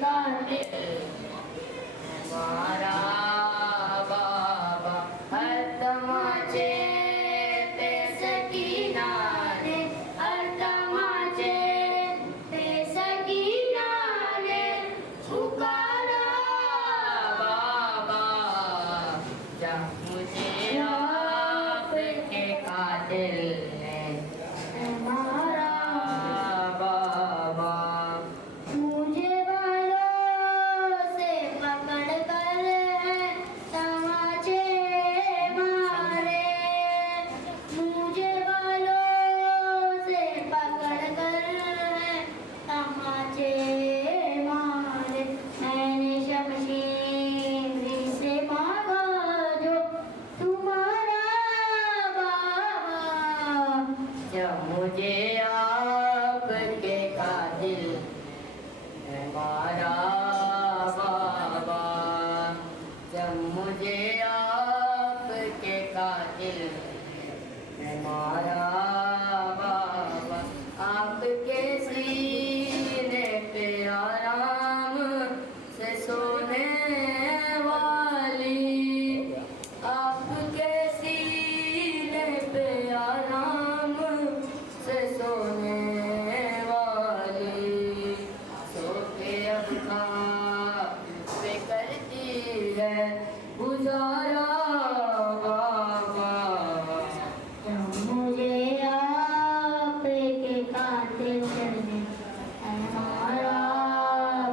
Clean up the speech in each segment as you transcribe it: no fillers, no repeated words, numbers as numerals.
कातिल हमारा बाबा हर तमाचे पे सकीना ने हर तमाचे पे सकीना ने पुकारा बाबा जब मुझे आपके कातिल ने हमारा बाबा मुझे बालों से पकड़ कर तमाचे मारे मुझे बालों से पकड़ कर तमाचे मारे मैंने शमशीर से मांगा जो तुम्हारा बाबा जब मुझे आपके कातिल हमारा बाबा जब मुझे आपके कातिल हमारा बाबा आपके सीने पे आराम से सोने वाली आपके सीने पे आराम से सोने वाली सो के अब पे करती है गुजारा बाबा जब मुझे आपके कातिल ने हमारा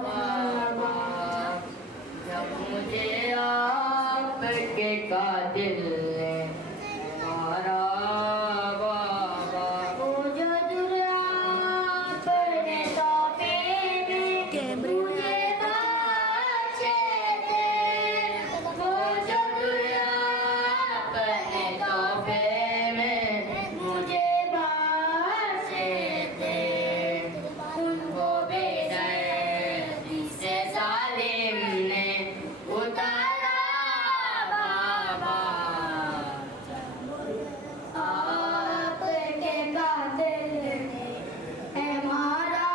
बाबा जब मुझे आपके कातिल ने हमारा बाबा वो जो दुनिया अपने तोहफे में मुझे बख्शे थे वो जो दुनिया अपने तोहफे में मुझे बख्शे थे उनको बेदर्दी से जालिम ने उतारा बाबा आपके कातिल ने हमारा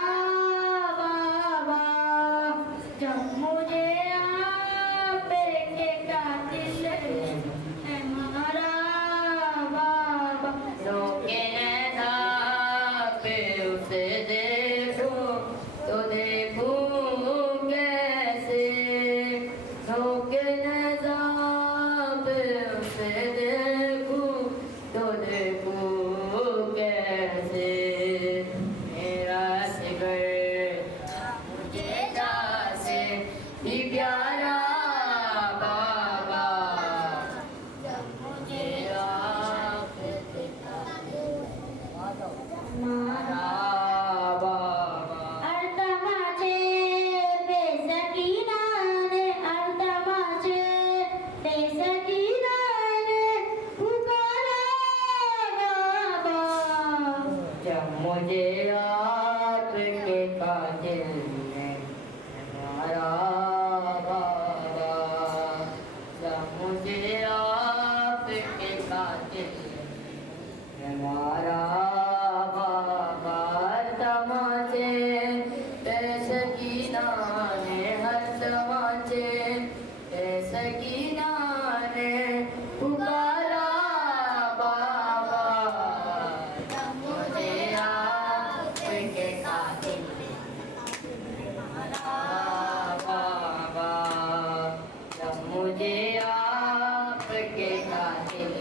बाबा जब मुझे आपके कातिल ने हमारा बाबा रोके नैना पे उसे देखो तो देखूं कैसे रोके नैना पे उसे देखूं तो देखूं कैसे मेरा सिगर मुझे से भी प्यारा बाबा जब मुझे आपके हमारा बाबा हर तमाचे पे सकीना ने हर तमाचे पे सकीना ने पुकारा बाबा जब मुझे आपके कातिल ने हमारा बाबा जब मुझे आपके कातिल हमारा बाबा हर तमाचे पे सकीना ने हर तमाचे पे सकीना ने पुकारा बाबा जब मुझे आपके कातिल हमारा बाबा जब मुझे आपके कातिल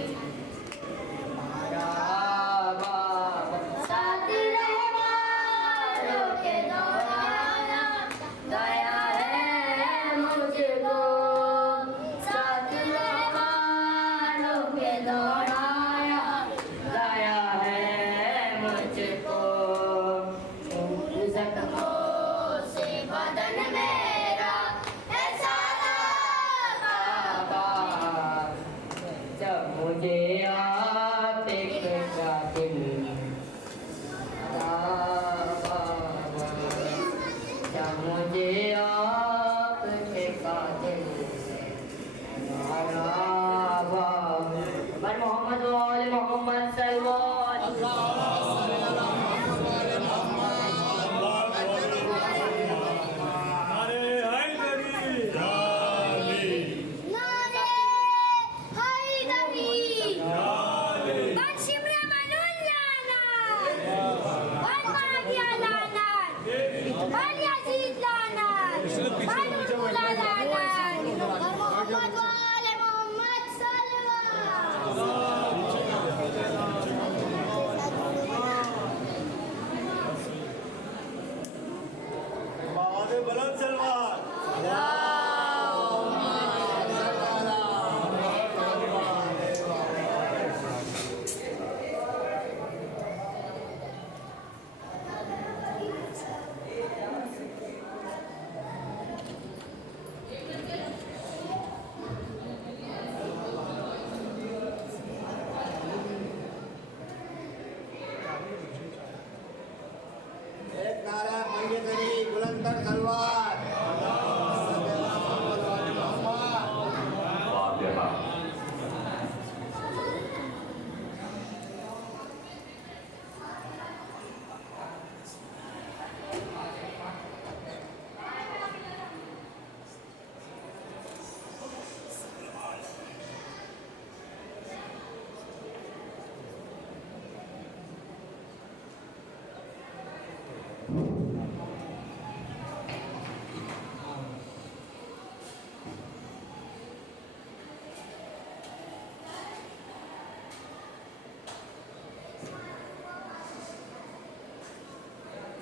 हमारा बाबा साथ रहमानों के दौराना गया है मुझको साथ रहमानों के दौराना गया है मुझको उन जख्मों से बदन मेरा है सारा बाबा जब मुझे आपके कातिल बाबा जब मुझे आपके कातिल हमारा बाबा मोहम्मद वाले मोहम्मद सल्लल्लाहु अलैहि वसल्लम بل يزيد لعنات بل الأولى لعنات محمد وآل محمد آواز بلند سلوات ایک نعرہ میت علی بلند تر سلوات فاتحہ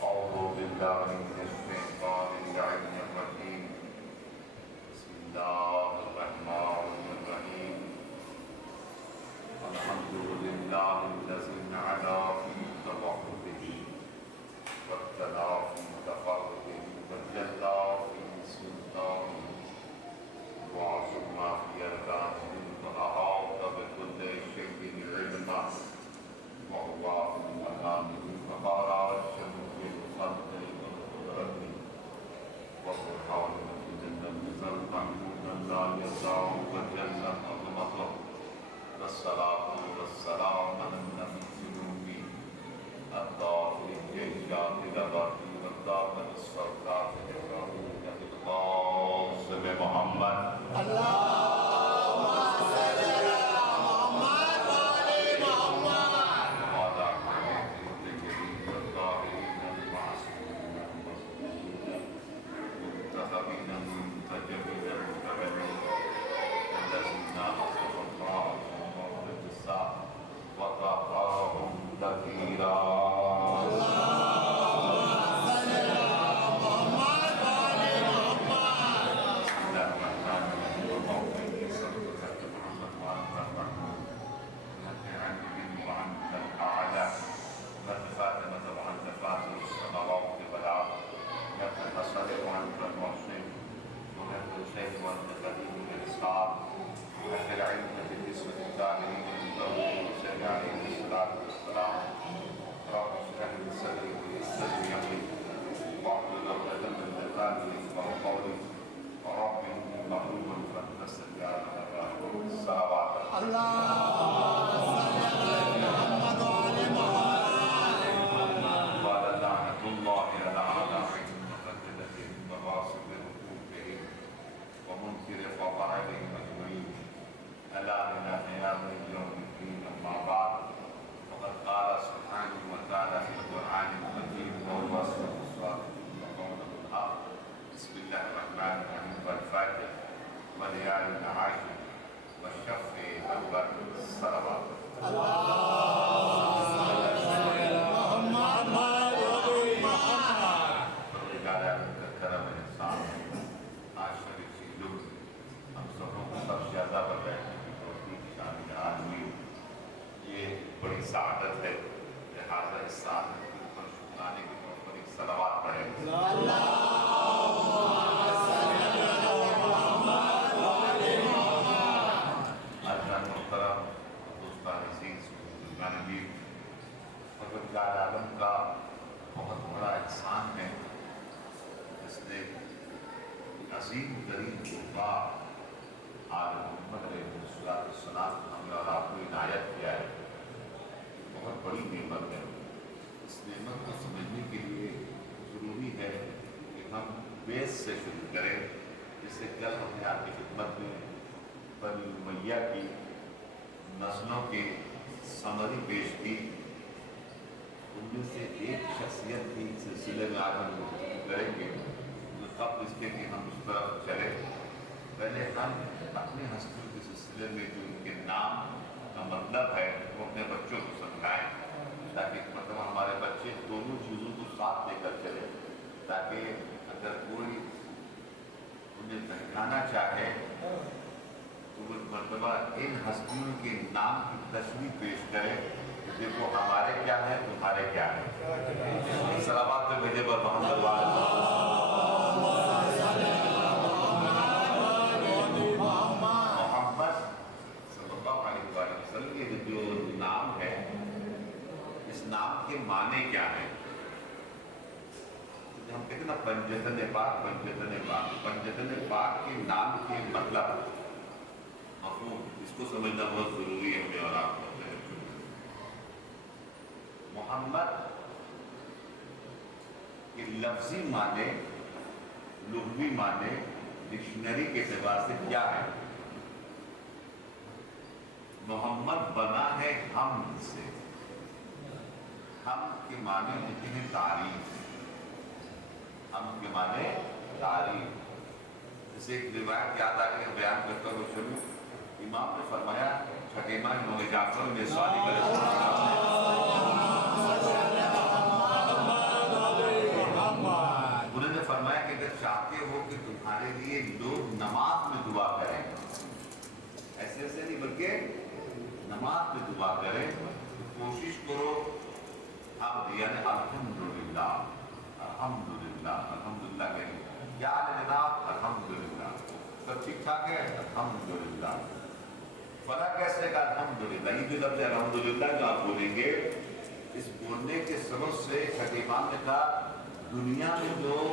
أعوذ بالله من الشيطان اللعين الرجيم بسم الله الرحمن الرحيم الحمد لله الذي على في توحده وابتلى في تفرده وجلى في سلطانه وعظم في أركانه وأحاط بكل شيء علما وهو في مكانه فقال الشمس بالخلق والقدرة والبرهان جل بزرقا لا يزال وجل عظمته والصلاة والسلام على النبي الأمي الطاهر الجيشات الأبدي والطاهر الصدقات الإبراهيم القاسم محمد وعلى آله الطيبين الطاهرين المعصومين المصطفين المنتخبين المنتجبين المكرمين الذين أصلوا الله بالساعة وطهرهم تطهيرا بڑی سعادت ہے، لہٰذا اس سعادت کے اوپر شکرانے کے طور پر ایک صلوات پڑھیں۔ عزیزان محترم، دوستان عزیز، بزرگان نبی، پروردگار عالم کا بہت بڑا احسان ہے جس نے عظیم ترین تحفہ آل محمد علیہ السلام کو ہمیں اور آپ کو عنایت کیا ہے۔ بہت بڑی نعمت ہے۔ اس نعمت کو سمجھنے کے لیے ضروری ہے کہ ہم بیس سے شروع کریں، جس سے کل ہم نے آپ کی خدمت میں بنی امیہ کی نسلوں کی سمری پیش کی۔ उनमें से एक शख्सियत के सिलसिले में आज हम गुफ्तगू करेंगे। कब इसके कि हम उस तरफ चले, पहले हम अपने हस्तियों के सिलसिले में जो उनके नाम का मतलब है वो अपने बच्चों को समझाएं, ताकि मतलब हमारे बच्चे दोनों चीज़ों को साथ लेकर चले, ताकि अगर कोई उन्हें बहकाना चाहे तो वो मरतबा इन हस्तियों के नाम की तशरीह पेश करे, देखो हमारे क्या है तुम्हारे क्या है। सलावत पे भेजे पर मोहम्मद जो नाम है, इस नाम के माने क्या है? तो हम कहते हैं ना पंजतन पाक, पंजतन पाक, पंजतन पाक के नाम के मतलब इसको समझना बहुत जरूरी है हमें और आप मोहम्मद के लफ्जी माने, लुग़वी माने डिक्शनरी के एतबार से क्या है? मोहम्मद बना है हम से। हम के माने होते हैं तारीफ, हम के माने तारीफ। जैसे एक रिवायत याद आ गई, बयान करता हुए चलूं। इमाम ने फरमाया, छठे माह इमाम जाफर ने सवाली उन्होंने फरमाया कि अगर चाहते हो कि तुम्हारे लिए लोग नमाज में दुआ करें, ऐसे ऐसे नहीं बल्कि नमाज में दुआ करें, तो कोशिश करो अब यानी अल्हम्दुलिल्लाह, अल्हम्दुलिल्लाह, अल्हम्दुलिल्लाह कहें। क्या है जनाब? अल्हम्दुलिल्लाह। सब ठीक ठाक है? अल्हम्दुलिल्लाह। फला कैसे का? अल्हम्दुलिल्लाह। ये जो लफ्ज़ अल्हम्दुलिल्लाह जो आप बोलेंगे, इस बोलने के सबब से छठे इमाम ने कहा, दुनिया में लोग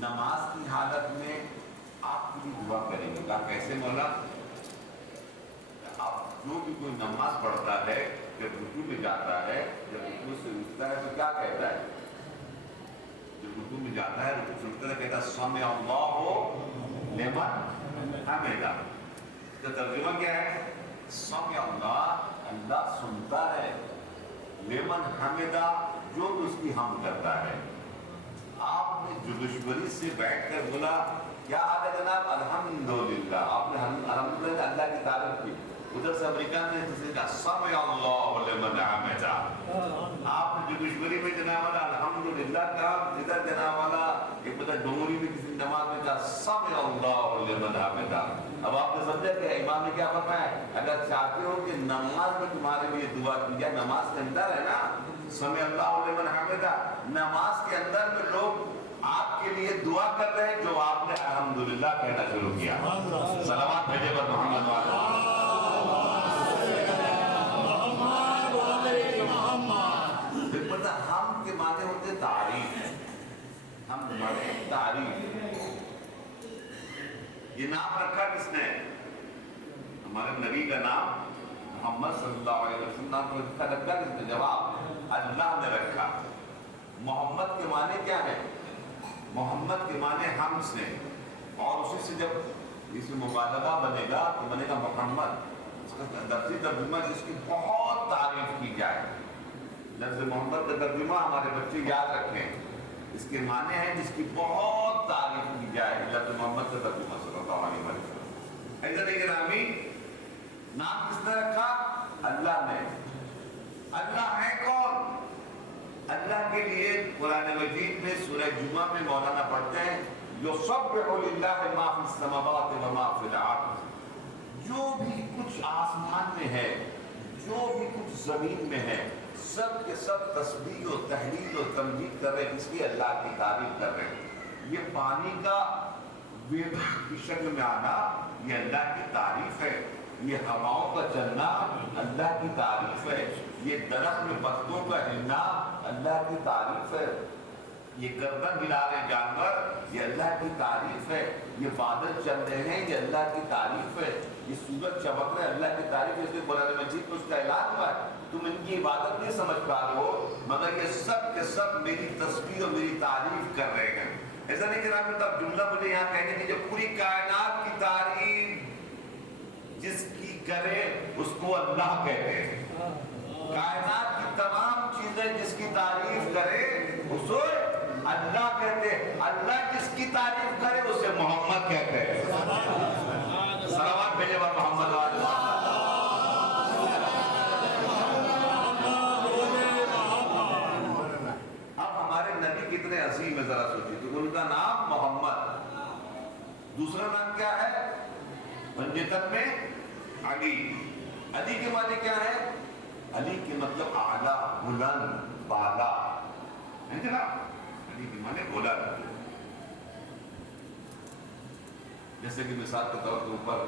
नमाज की हालत में आपके लिए दुआ करेंगे। कहा कैसे मौला? आप जो भी कोई नमाज पढ़ता है, जब रुकू में जाता है, जब रुकू से उठता है तो क्या कहता है? जब रुकू में जाता है, रुकू से उठता है, कहता है समी अल्लाहु लिमन हमिदा। तो तर्जुमा क्या है? समी अल्लाह, अल्लाह सुनता है, लिमन हमिदा, जो उसकी हम करता है। आपने जुलूशबरी से बैठकर बोला क्या हाल है जनाब? अल्हम्दुलिल्लाह। आपने अल्हम्दुलिल्लाह अल्लाह की तारीफ की। उधर से अमेरिका ने जिसे कहा समी अल्लाहु लिमन हमिदा। आपने जुलूशबरी में जनाब वाला अल्हम्दुलिल्लाह कहा, इधर जनाब वाला एक पता डोंगरी में किसी नमाज में कहा समी अल्लाहु लिमन हमिदा। अब आपने समझा कि इमाम ने क्या फरमाया? अगर चाहते हो कि नमाज में तुम्हारे लिए दुआ की जाए, नमाज के अंदर है ना समी अल्लाहु लिमन हमिदा, नमाज के अंदर में लोग आपके लिए दुआ कर रहे हैं, जो आपने अल्हम्दुलिल्लाह कहना शुरू किया। सलावत भेजे पर मोहम्मद वाला। हम के माने होते तारीफ, हम माने तारीफ। ये नाम रखा किसने? हमारे नबी का नाम मोहम्मद सल्लल्लाहु अलैहि वसल्लम को रखा किसने? जवाब अल्लाह ने रखा। मोहम्मद के माने क्या है? मोहम्मद के माने हम से, और उसी से जब इसमें मुबालगा बनेगा तो बनेगा मोहम्मद। इसका लफ्ज़ी तर्जुमा जिसकी बहुत तारीफ की जाए। लफ्ज़ मोहम्मद का तर्जुमा हमारे बच्चे याद रखें, इसके माने हैं जिसकी बहुत तारीफ की जाए। लफ्ज़ मोहम्मद का तर्जुमा सल्लल्लाहु अलैहि वसल्लम। ऐसा नहीं कि नामी नाम किसने रखा? अल्लाह ने। अल्लाह है कौन? अल्लाह के लिए कुरान मजीद में सूरह जुमा में मौलाना पढ़ते हैं, युसब्बिहु लिल्लाहि मा फिस समावाति व मा फिल अर्द। जो भी कुछ आसमान में है, जो भी कुछ जमीन में है, सब के सब तस्बीह और तहलील और तमजीद कर रहे हैं, इसलिए अल्लाह की तारीफ कर रहे हैं। ये पानी का वेग की शक्ल में आना, ये अल्लाह की तारीफ है। ये हवाओं का चलना अल्लाह की तारीफ है। ये दरख्त में पत्तों का हिलना अल्लाह की तारीफ है। ये गर्दन हिला रहे जानवर, ये अल्लाह की तारीफ है। ये बादल चल रहे हैं, ये अल्लाह की तारीफ है। ये सूरज चमक रहे, अल्लाह की तारीफ है। इसलिए कुरान मजीद में उसका ऐलान हुआ है, तुम इनकी इबादत नहीं समझ पा रहे हो, मगर ये सब के सब मेरी तस्बीह और मेरी तारीफ कर रहे हैं। ऐसा नहीं कि राम तब जुमला मुझे यहाँ कहने की, जब पूरी कायनात की तारीफ जिसकी करे उसको अल्लाह कहते हैं। کائنات کی تمام چیزیں جس کی تعریف کرے اسے اللہ کہتے ہیں، اللہ جس کی تعریف کرے اسے محمد کہتے ہیں۔ صلوات بھیجے بر محمد وآل محمد۔ اب ہمارے نبی کتنے عظیم ہے ذرا سوچیے، تو ان کا نام محمد، دوسرا نام کیا ہے پنجتن میں؟ علی۔ علی کے معنی کیا ہے؟ علی کے مطلب اعلیٰ، بلند، بالا، ہے نا؟ علی کے معنی بلند۔ جیسے کہ مثال کے طور پر اوپر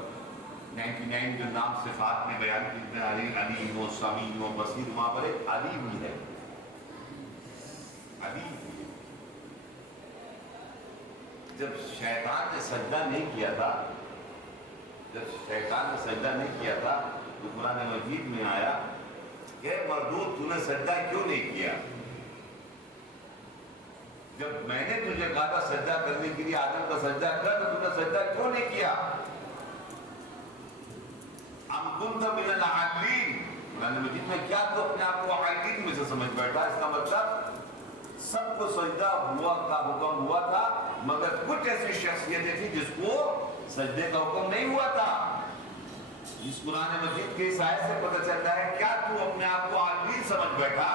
99 جو نام صفات میں بیان کیتے ہیں، علی، علیم و سمیع و بصیر، وہاں پر ایک علی بھی ہے، علی۔ جب شیطان نے سجدہ نہیں کیا تھا، تو قرآن مجید میں آیا کہ مردود تو نے سجدہ کیوں نہیں کیا؟ جب میں نے تجھے کہا تھا سجدہ کرنے کے لیے آدم کا سجدہ کر، تو نے سجدہ کیوں نہیں کیا؟ ام کنت من العالین، قرآن مجید میں کیا تو اپنے آپ کو عالین میں سے سمجھ بیٹھا؟ اس کا مطلب سب کو سجدہ ہوا کا حکم ہوا تھا، مگر کچھ ایسی شخصیتیں تھیں جس کو سجدے کا حکم نہیں ہوا تھا۔ اس قرآن مجید کے اس آیت سے پتہ چلتا ہے کیا تو اپنے آپ کو عالین سمجھ بیٹھا؟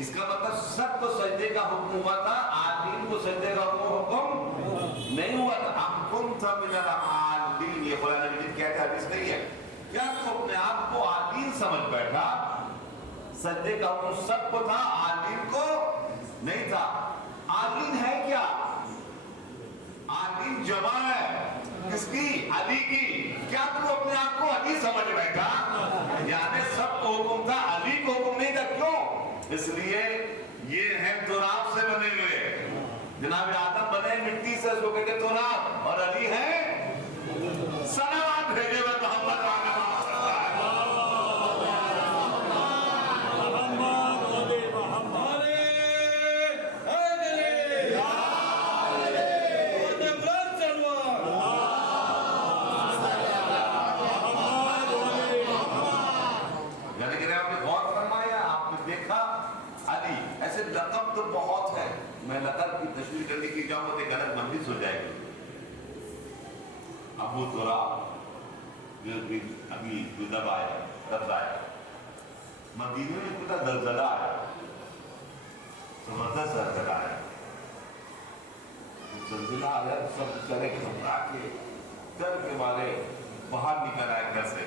اس کا مطلب سب کو سجدے کا حکم ہوا تھا، عالین کو سجدے کا حکم نہیں ہوا تھا۔ ام کنت من العالین، یہ قرآن مجید کہتا ہے، حدیث نہیں ہے۔ کیا تو اپنے آپ کو عالین سمجھ بیٹھا؟ سجدے کا حکم سب کو تھا، عالین کو نہیں تھا۔ عالین ہے کیا؟ عالین جمع ہے کس کی؟ علی کی۔ کیا تو اپنے آپ کو علی سمجھ بیٹھا؟ یعنی سب کو حکم تھا، علی کو حکم نہیں تھا۔ کیوں؟ اس لیے یہ ہیں تراب سے بنے ہوئے، جناب آدم بنے مٹی سے، اس کو کہتے تراب، اور علی ہے صلوات بھیجے ہوئے محمد وآل محمد۔ لقب تو بہت ہے، میں لقب کی تشریح کرنے کی جاؤں تو ایک الگ مجلس ہو جائے گی۔ ابو تراب جو ابھی جب آیا مدینے میں پورا زلزلہ آیا، زبردست زلزلہ آیا۔ زلزلہ آیا تو سب چلے گھبرا کے ڈر کے مارے باہر نکل آئے گھر سے،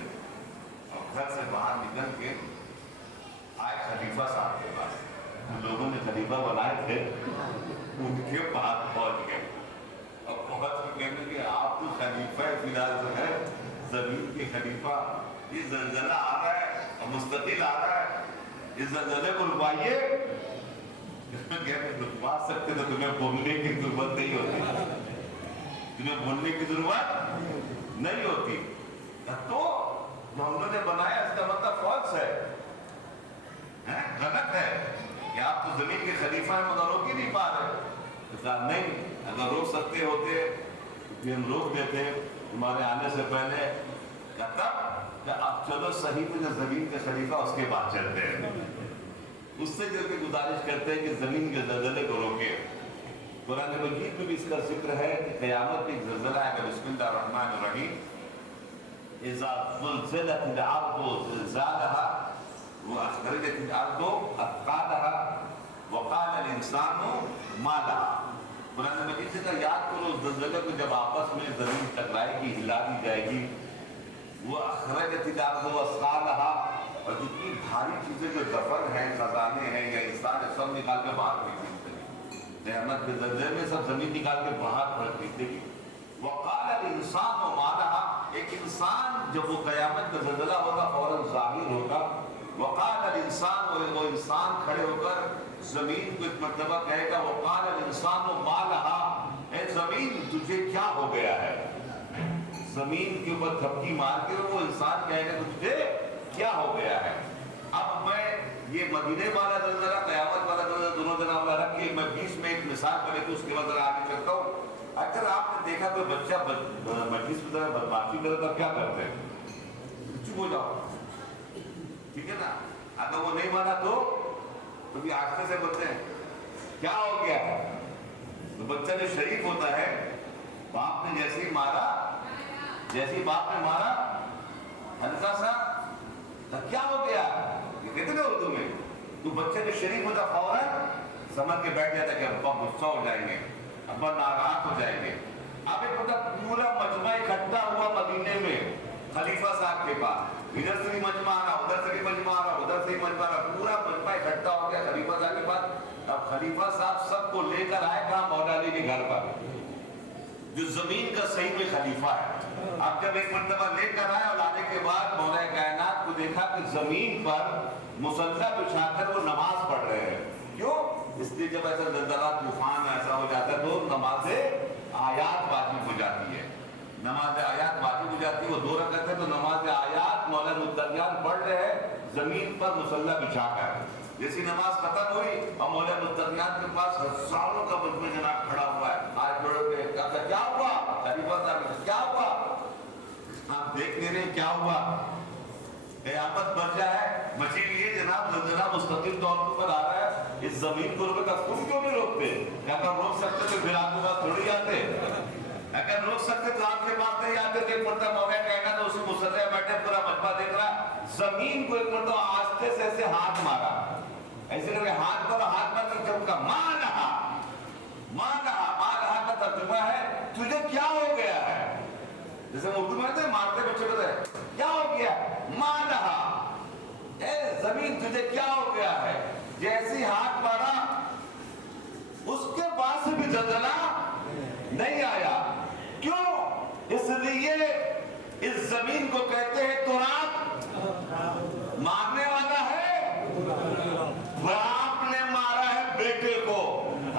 اور گھر سے باہر نکل کے آئے خلیفہ صاحب کے پاس۔ لوگوں نے خلیفہ بنائے تھے، ان کے پاس پہنچ گئے، اور پہنچ کے کہنے کہ آپ تو خلیفہ فی الحال جو ہے زمین کے خلیفہ، یہ زلزلہ آ رہا ہے اور مستقل آ رہا ہے، اس زلزلے کو رکوائیے۔ رکوا سکتے تو تمہیں بولنے کی ضرورت نہیں ہوتی، تمہیں بولنے کی ضرورت نہیں ہوتی۔ تو جو ہم نے بنایا اس کا مطلب فالس ہے، غلط ہے کہ آپ تو زمین کے خلیفہ ہیں مگر روک ہی نہیں پا رہے۔ کہا نہیں، اگر روک سکتے ہوتے تو پھر ہم روک دیتے تمہارے آنے سے پہلے۔ کہا تب کہ اب چلو صحیح میں جو زمین کے خلیفہ اس کے بعد چلتے ہیں، اس سے جل کے گزارش کرتے ہیں کہ زمین کے زلزلے کو روکے۔ قرآن مجید میں بھی اس کا ذکر ہے کہ قیامت میں ایک زلزلہ ہے، بسم اللہ الرحمن الرحیم، اذا زلزلت الارض زلزالها وأخرجت الأرض أثقالها وقال الإنسان ما لها۔ قرآن مجید سے کہا یاد کرو زلزلے کو جب آپس میں زمین ٹکرائے گی، ہلا دی جائے گی، وأخرجت الأرض أثقالها، اور جتنی بھاری چیزیں جو دفن ہیں، خزانے ہیں یا انسان ہے، سب نکال کے باہر پھینک دے گی۔ قیامت کے زلزلے میں سب زمین نکال کے باہر پھینک دے گی۔ وقال الإنسان ما لها، ایک انسان جب وہ قیامت کا زلزلہ ہوگا فوراً ظاہر ہوگا۔ وقال الانسان، وہ انسان کھڑے ہو کر زمین کو ایک مرتبہ کہے گا، وقال الانسان ما لها، اے زمین تجھے کیا ہو گیا ہے؟ زمین کے اوپر تھپکی مار کے وہ انسان کہے گا تجھے کیا ہو گیا ہے؟ اب میں یہ مدینے والا زلزلہ، قیامت والا زلزلہ، دونوں جناب والا رکھ کے میں 20 میں ایک مثال کرے تو اس کے بعد آگے چلتا ہوں۔ اگر آپ نے دیکھا کوئی بچہ مجلس میں بدمعاشی کرے تو کیا کرتے ہیں؟ چپ ہو جاؤ، ठीक है ना। अगर वो नहीं माना तो भी आस्ते से बोलते हैं क्या हो गया। तो बच्चा जो शरीफ होता है, बाप ने जैसे ही मारा, जैसे बाप ने मारा हल्का सा, तो क्या हो गया ये कहते ना उर्दू में, तो बच्चे जो शरीफ होता फौरन समझ के बैठ जाता है कि अब्बा गुस्सा हो जाएंगे, अब्बा नाराज हो जाएंगे। अब एक मतलब पूरा मजमा इकट्ठा हुआ मदीने में खलीफा साहब के पास, इधर से भी मजमा आ रहा, उधर से भी मजमा आ रहा, उधर से भी मजमा आ रहा, पूरा मजमा इकट्ठा हो गया खलीफा साहब के पास। अब खलीफा साहब सबको लेकर आए कहा मौला अली के घर पर, जो जमीन का सही में खलीफा है। अब जब एक मर्तबा लेकर आए और लाने के बाद मौला कायनात को देखा कि जमीन पर मुसल्ला बिछाकर वो नमाज पढ़ रहे हैं। क्यों? इसलिए जब ऐसा जलजला तूफान ऐसा हो जाता है तो नमाज आयात वाजिब हो जाती है, नमाज आयात वाजिब हो जाती है। वो 2 रकअत है तो नमाज आयात मौला मुद्दरियान पढ़ रहे हैं जमीन पर मुसल्ला बिछाकर। जैसी नमाज खत्म हुई और मौला मुद्दरियान के पास हजारों का मजमा जनाब खड़ा हुआ है, आज जोड़ के क्या हुआ, खलीफा साहब क्या हुआ, आप देख ले रहे क्या हुआ, क़यामत बचा है, मची हुई है जनाब, जनाब मुस्तकिल तौर पर आ रहा है, इस जमीन को रोके, तुम क्यों नहीं रोकते? अगर रोक सकते तो फिर आपके पास थोड़ी आते, अगर रोक सकते तो आपके पास नहीं आते। एक मरतबा मौला कहना तो उसी मुसल्ले बैठे पूरा मजमा देख रहा, जमीन को एक मरतबा आस्ते से ऐसे हाथ मारा, ऐसे करके हाथ मार के जब का मां नहा का तर्जुमा है तुझे क्या हो गया है, जैसे उर्दू में कहते हैं मारते बच्चे को क्या हो गया, मां नहा, ए जमीन तुझे क्या हो गया है। जैसी हाथ मारा उसके बाद से भी जलजला नहीं आया। क्यों? इसलिए इस जमीन को कहते हैं तुराब, मारने वाला है बाप ने मारा है बेटे को,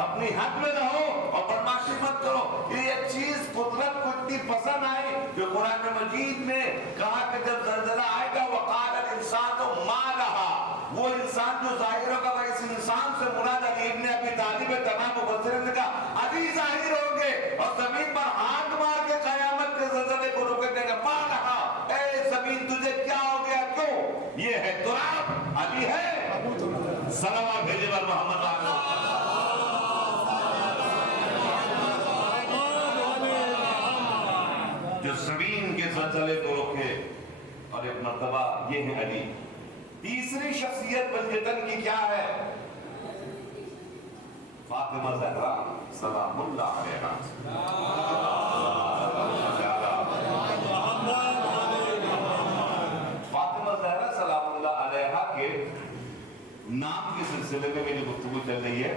अपनी हक में रहो और बदमाशी मत करो। ये चीज कुदरत को इतनी पसंद आई जो कुरान मजीद में कहा कि जब जलजला आएगा वक़ाल इंसान तो मां रहा, वो इंसान जो जाहिर होगा वह इस इंसान से मुराद अली इब्न अबी तालिब तमाम मुफस्सिरीन ने कहा अली जाहिर होंगे और जमीन पर हाथ मार के कयामत के जलजले को रोकेंगे, मां रहा, ए जमीन तुझे क्या हो गया, क्यों? ये है तुराब, अली है, सलावत भेजे पर मोहम्मद जो जमीन के जलजले को रोके। और एक मर्तबा ये है अली। तीसरी शख्सियत बंजतन की क्या है? फातिमा ज़हरा सलामुल्लाह अलैहा। फातिमा ज़हरा सलामुल्लाह अलैहा के नाम के सिलसिले में मेरी गुफ्तगू चल रही है।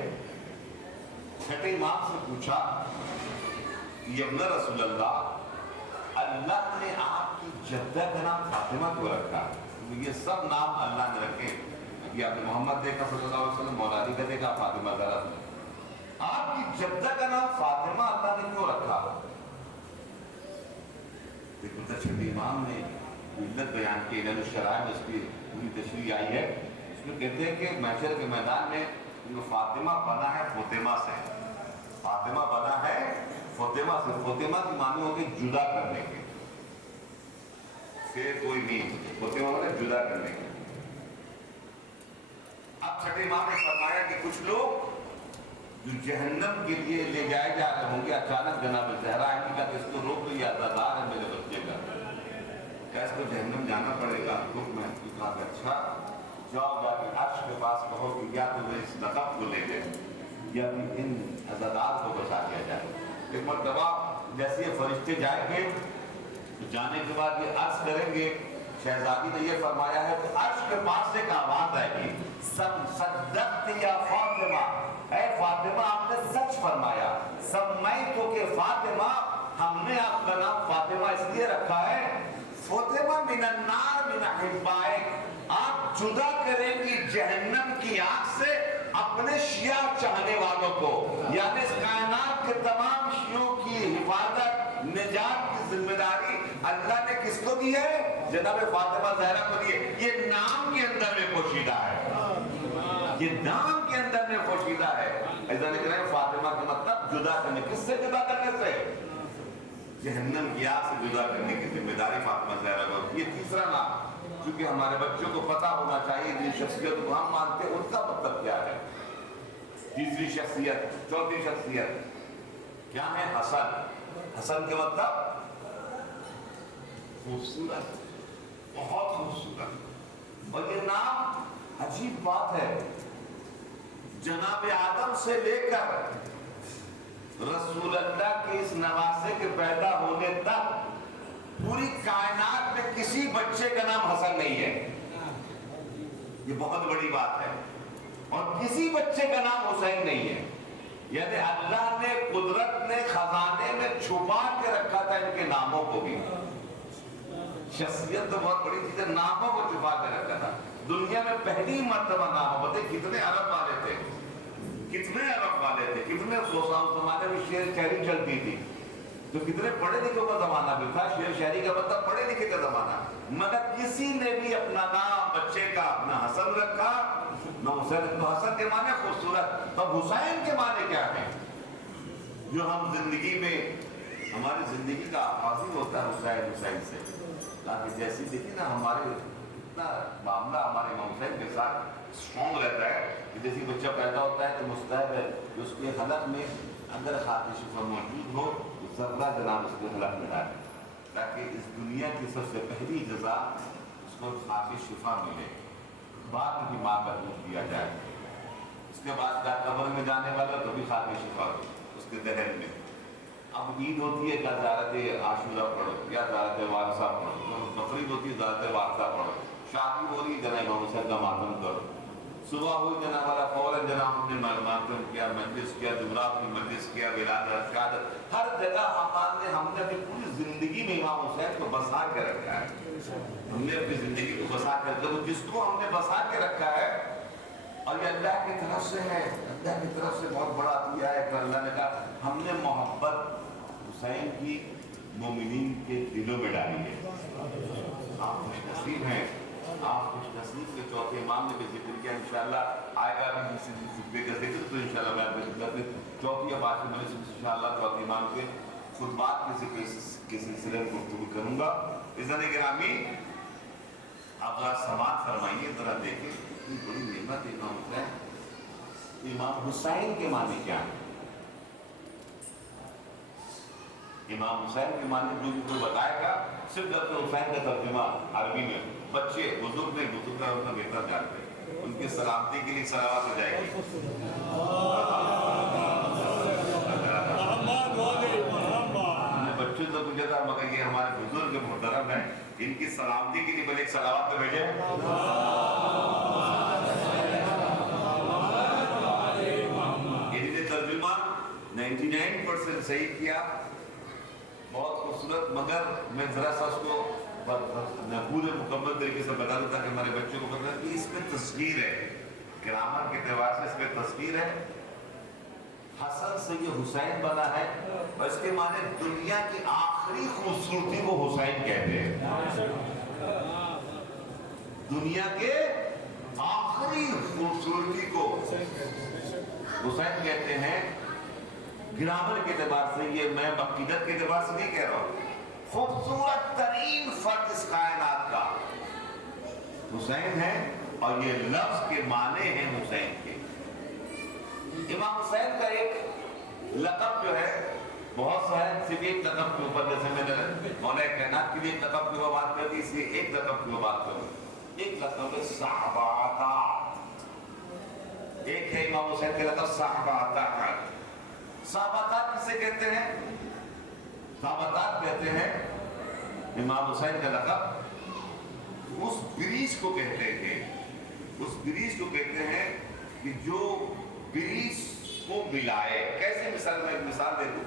छठे इमाम से पूछा यब्न रसूलल्लाह, अल्लाह ने आपकी जद्दा का नाम फातिमा क्यों रखा? ये सब नाम अल्लाह ने रखे, ये आपने मोहम्मद देखा सल्लल्लाहु अलैहि वसल्लम, मौला अली का देखा, फातिमा ज़हरा, आपकी जद्दा का नाम फातिमा अल्लाह ने क्यों रखा? देखो छठे इमाम ने इल्लत बयान की, इल्लत शराय में उसकी पूरी तशरीह आई है। इसमें कहते हैं कि महशर के मैदान में इनको फातिमा बना है फोतिमा से, फातिमा बना है फोतिमा से। फोतिमा की मानी होगी जुदा करने के, फिर कोई नहीं, फोतिमा मतलब जुदा करने के। अब छठे इमाम ने फरमाया कि कुछ लोग जो जहन्नम के लिए ले जाए जा रहे होंगे, अचानक जनाब ज़हरा आएंगी का इसको रोक लिया, आज़ादार है मेरे बच्चे का, क्या इसको जहन्नम जाना पड़ेगा? हुक्म है। कहा अच्छा जाओ, जाके अर्श के पास कहो कि या तो इस नक़ब को ले गए या इन आज़ादार को बचा दिया जाए। एक मरतबा जैसे ये फरिश्ते जाएंगे तो जाने के बाद ये अर्ज करेंगे, शहजादी ने ये फरमाया है कि अर्श के पास से एक आवाज आएगी, सद्दक़्त या फातिमा, ऐ फातिमा आपने सच फरमाया, सम्मैतु के फातिमा, हमने आपका नाम फातिमा इसलिए रखा है, फातिमा मिनन नार मिन अहिब्बाइक, आप जुदा करेंगी जहन्नम की आग से अपने शिया चाहने वालों को, यानी इस कायनात के तमाम शियों की हिफाजत निजात की जिम्मेदारी अल्लाह ने किसको दी है? जनाब फातिमा ज़हरा को दी है। ये नाम के अंदर में पोशीदा है, ये नाम के अंदर में पोशीदा है। ऐसा लिख रहे हैं फातिमा का मतलब जुदा करने, किससे जुदा करने से? जहन्नम की आग से जुदा करने की जिम्मेदारी फातिमा ज़हरा को। ये तीसरा नाम। چونکہ ہمارے بچوں کو پتا ہونا چاہیے جن شخصیت کو ہم مانتے ہیں ان کا مطلب کیا ہے. تیسری شخصیت، چوتھی شخصیت کیا ہے؟ حسن. حسن کے مطلب خوبصورت، بہت خوبصورت. اور یہ نام عجیب بات ہے، جناب آدم سے لے کر رسول اللہ کے اس نواسے کے پیدا ہونے تک پوری کائنات میں کسی بچے کا نام حسن نہیں ہے. یہ بہت بڑی بات ہے. اور کسی بچے کا نام حسین نہیں ہے. یعنی اللہ نے، قدرت نے خزانے میں چھپا کے رکھا تھا ان کے ناموں کو بھی. شخصیت تو بہت بڑی چیز ہے، ناموں کو چھپا کے رکھا تھا. دنیا میں پہلی مرتبہ نام، بتے کتنے عرب والے تھے، کتنے عرب والے تھے، کتنے زمانے میں شعر شاعری چلتی تھی، تو کتنے پڑھے لکھوں کا زمانہ بھی تھا. شعر شاعری کا مطلب پڑھے لکھے کا زمانہ. مگر کسی نے بھی اپنا نام بچے کا نہ حسن رکھا نہ حسین. تو حسن کے معنی خوبصورت. اب حسین کے معنی کیا ہے؟ جو ہم زندگی میں، ہماری زندگی کا آغاز ہی ہوتا ہے حسین حسین سے. تاکہ جیسی دیکھیں نا ہمارے اتنا معاملہ ہمارے امام حسین کے ساتھ اسٹرانگ رہتا ہے کہ جیسے بچہ پیدا ہوتا ہے تو مستحب ہے کہ اس کے حلق میں اگر خاک شفا موجود ہو تو ذرہ جناب اس کے حلق میں ڈالے، تاکہ اس دنیا کی سب سے پہلی جزا اس کو خاک شفا ملے. بعد میں بھی ماں کا دودھ دیا جائے. اس کے بعد قبر میں جانے والا تو بھی خاک شفا ہو اس کے دہن میں. اب عید ہوتی ہے کیا زیارت عاشورہ پڑھو یا زیارت وارثہ پڑھو، بقرعید ہوتی ہے زیارت وارثہ پڑھو، شادی ہو رہی جناب امام حسین کا ماتم کرو. صبح ہوئی جناب والا فوراً جناب ہم نے ماتم کیا، مجلس کیا، جمعرات کی مجلس کیا، ولادت، شہادت، ہر جگہ ہم نے اپنی پوری زندگی میں امام حسین کو بسا کے رکھا ہے. ہم نے اپنی زندگی کو بسا کے رکھا. جس کو ہم نے بسا کے رکھا ہے اور یہ اللہ کی طرف سے ہے، اللہ کی طرف سے بہت بڑا عطیہ ہے کہ اللہ نے کہا ہم نے محبت حسین کی مومنین کے دلوں میں ڈالی ہے. آپ خوش نصیب ہیں، آپ خوش نصیب کے چوتھے امام نے بھی ذکر کیا. انشاءاللہ آئے گا بھی کسی خطبے کا ذکر، تو انشاءاللہ میں آپ کے خدمت میں چوتھی اب آج کے مجلس میں انشاءاللہ چوتھے امام کے خطبات کے ذکر کے سلسلے میں گفتگو کروں گا. عزت گرامی آپ ذرا سماعت فرمائیے، ذرا دیکھیں اتنی بڑی نعمت امام حسین. امام حسین کے معنی کیا ہے؟ امام حسین کے معنی جو کوئی بتائے گا صرف ڈاکٹر حسین کا ترجمہ عربی میں بچے بزرگ نے بزرگ کا اتنا بہتر جانتے ہیں. ان کی سلامتی کے لیے صلوات ہو جائے گی. بچوں تو مجھے تھا مگر یہ ہمارے بزرگ محترم ہیں، ان کی سلامتی کے لیے بھلے ایک صلوات تو بھیجے. انہوں نے ترجمہ 99% صحیح کیا، بہت خوبصورت. مگر میں ذرا سا اس کو پورے مکمل طریقے سے بتا دوں تاکہ ہمارے بچوں کو پتہ کہ اس میں تصویر ہے، گرامر کے اعتبار سے اس میں تصویر ہے. حسن سے یہ حسین بنا ہے اور اس کے معنی دنیا کی آخری خوبصورتی کو حسین کہتے ہیں. دنیا کے آخری خوبصورتی کو حسین کہتے ہیں. گرامر کے اعتبار سے، یہ میں عقیدت کے اعتبار سے نہیں کہہ رہا ہوں، خوبصورت ترین فرد اس کائنات کا حسین ہے. اور یہ لفظ کے معنی ہیں حسین کے. امام حسین کا ایک لقب جو ہے بہت سا ہے، صرف ایک لقب کے اوپر جیسے میں نے مولا کائنات کے لیے ایک لقب کی بات کر دی، اس لیے ایک لقب کی بات کروں. ایک لقب ہے صحابہ. ایک ہے امام حسین کا لقب صحابہ. صحابات کسے کہتے ہیں؟ صحابات کہتے ہیں امام حسین کا لقب اس بریج کو کہتے ہیں. اس بریج کو کہتے ہیں کہ جو بریج کو ملائے. کیسے مثال؟ میں ایک مثال دے دوں.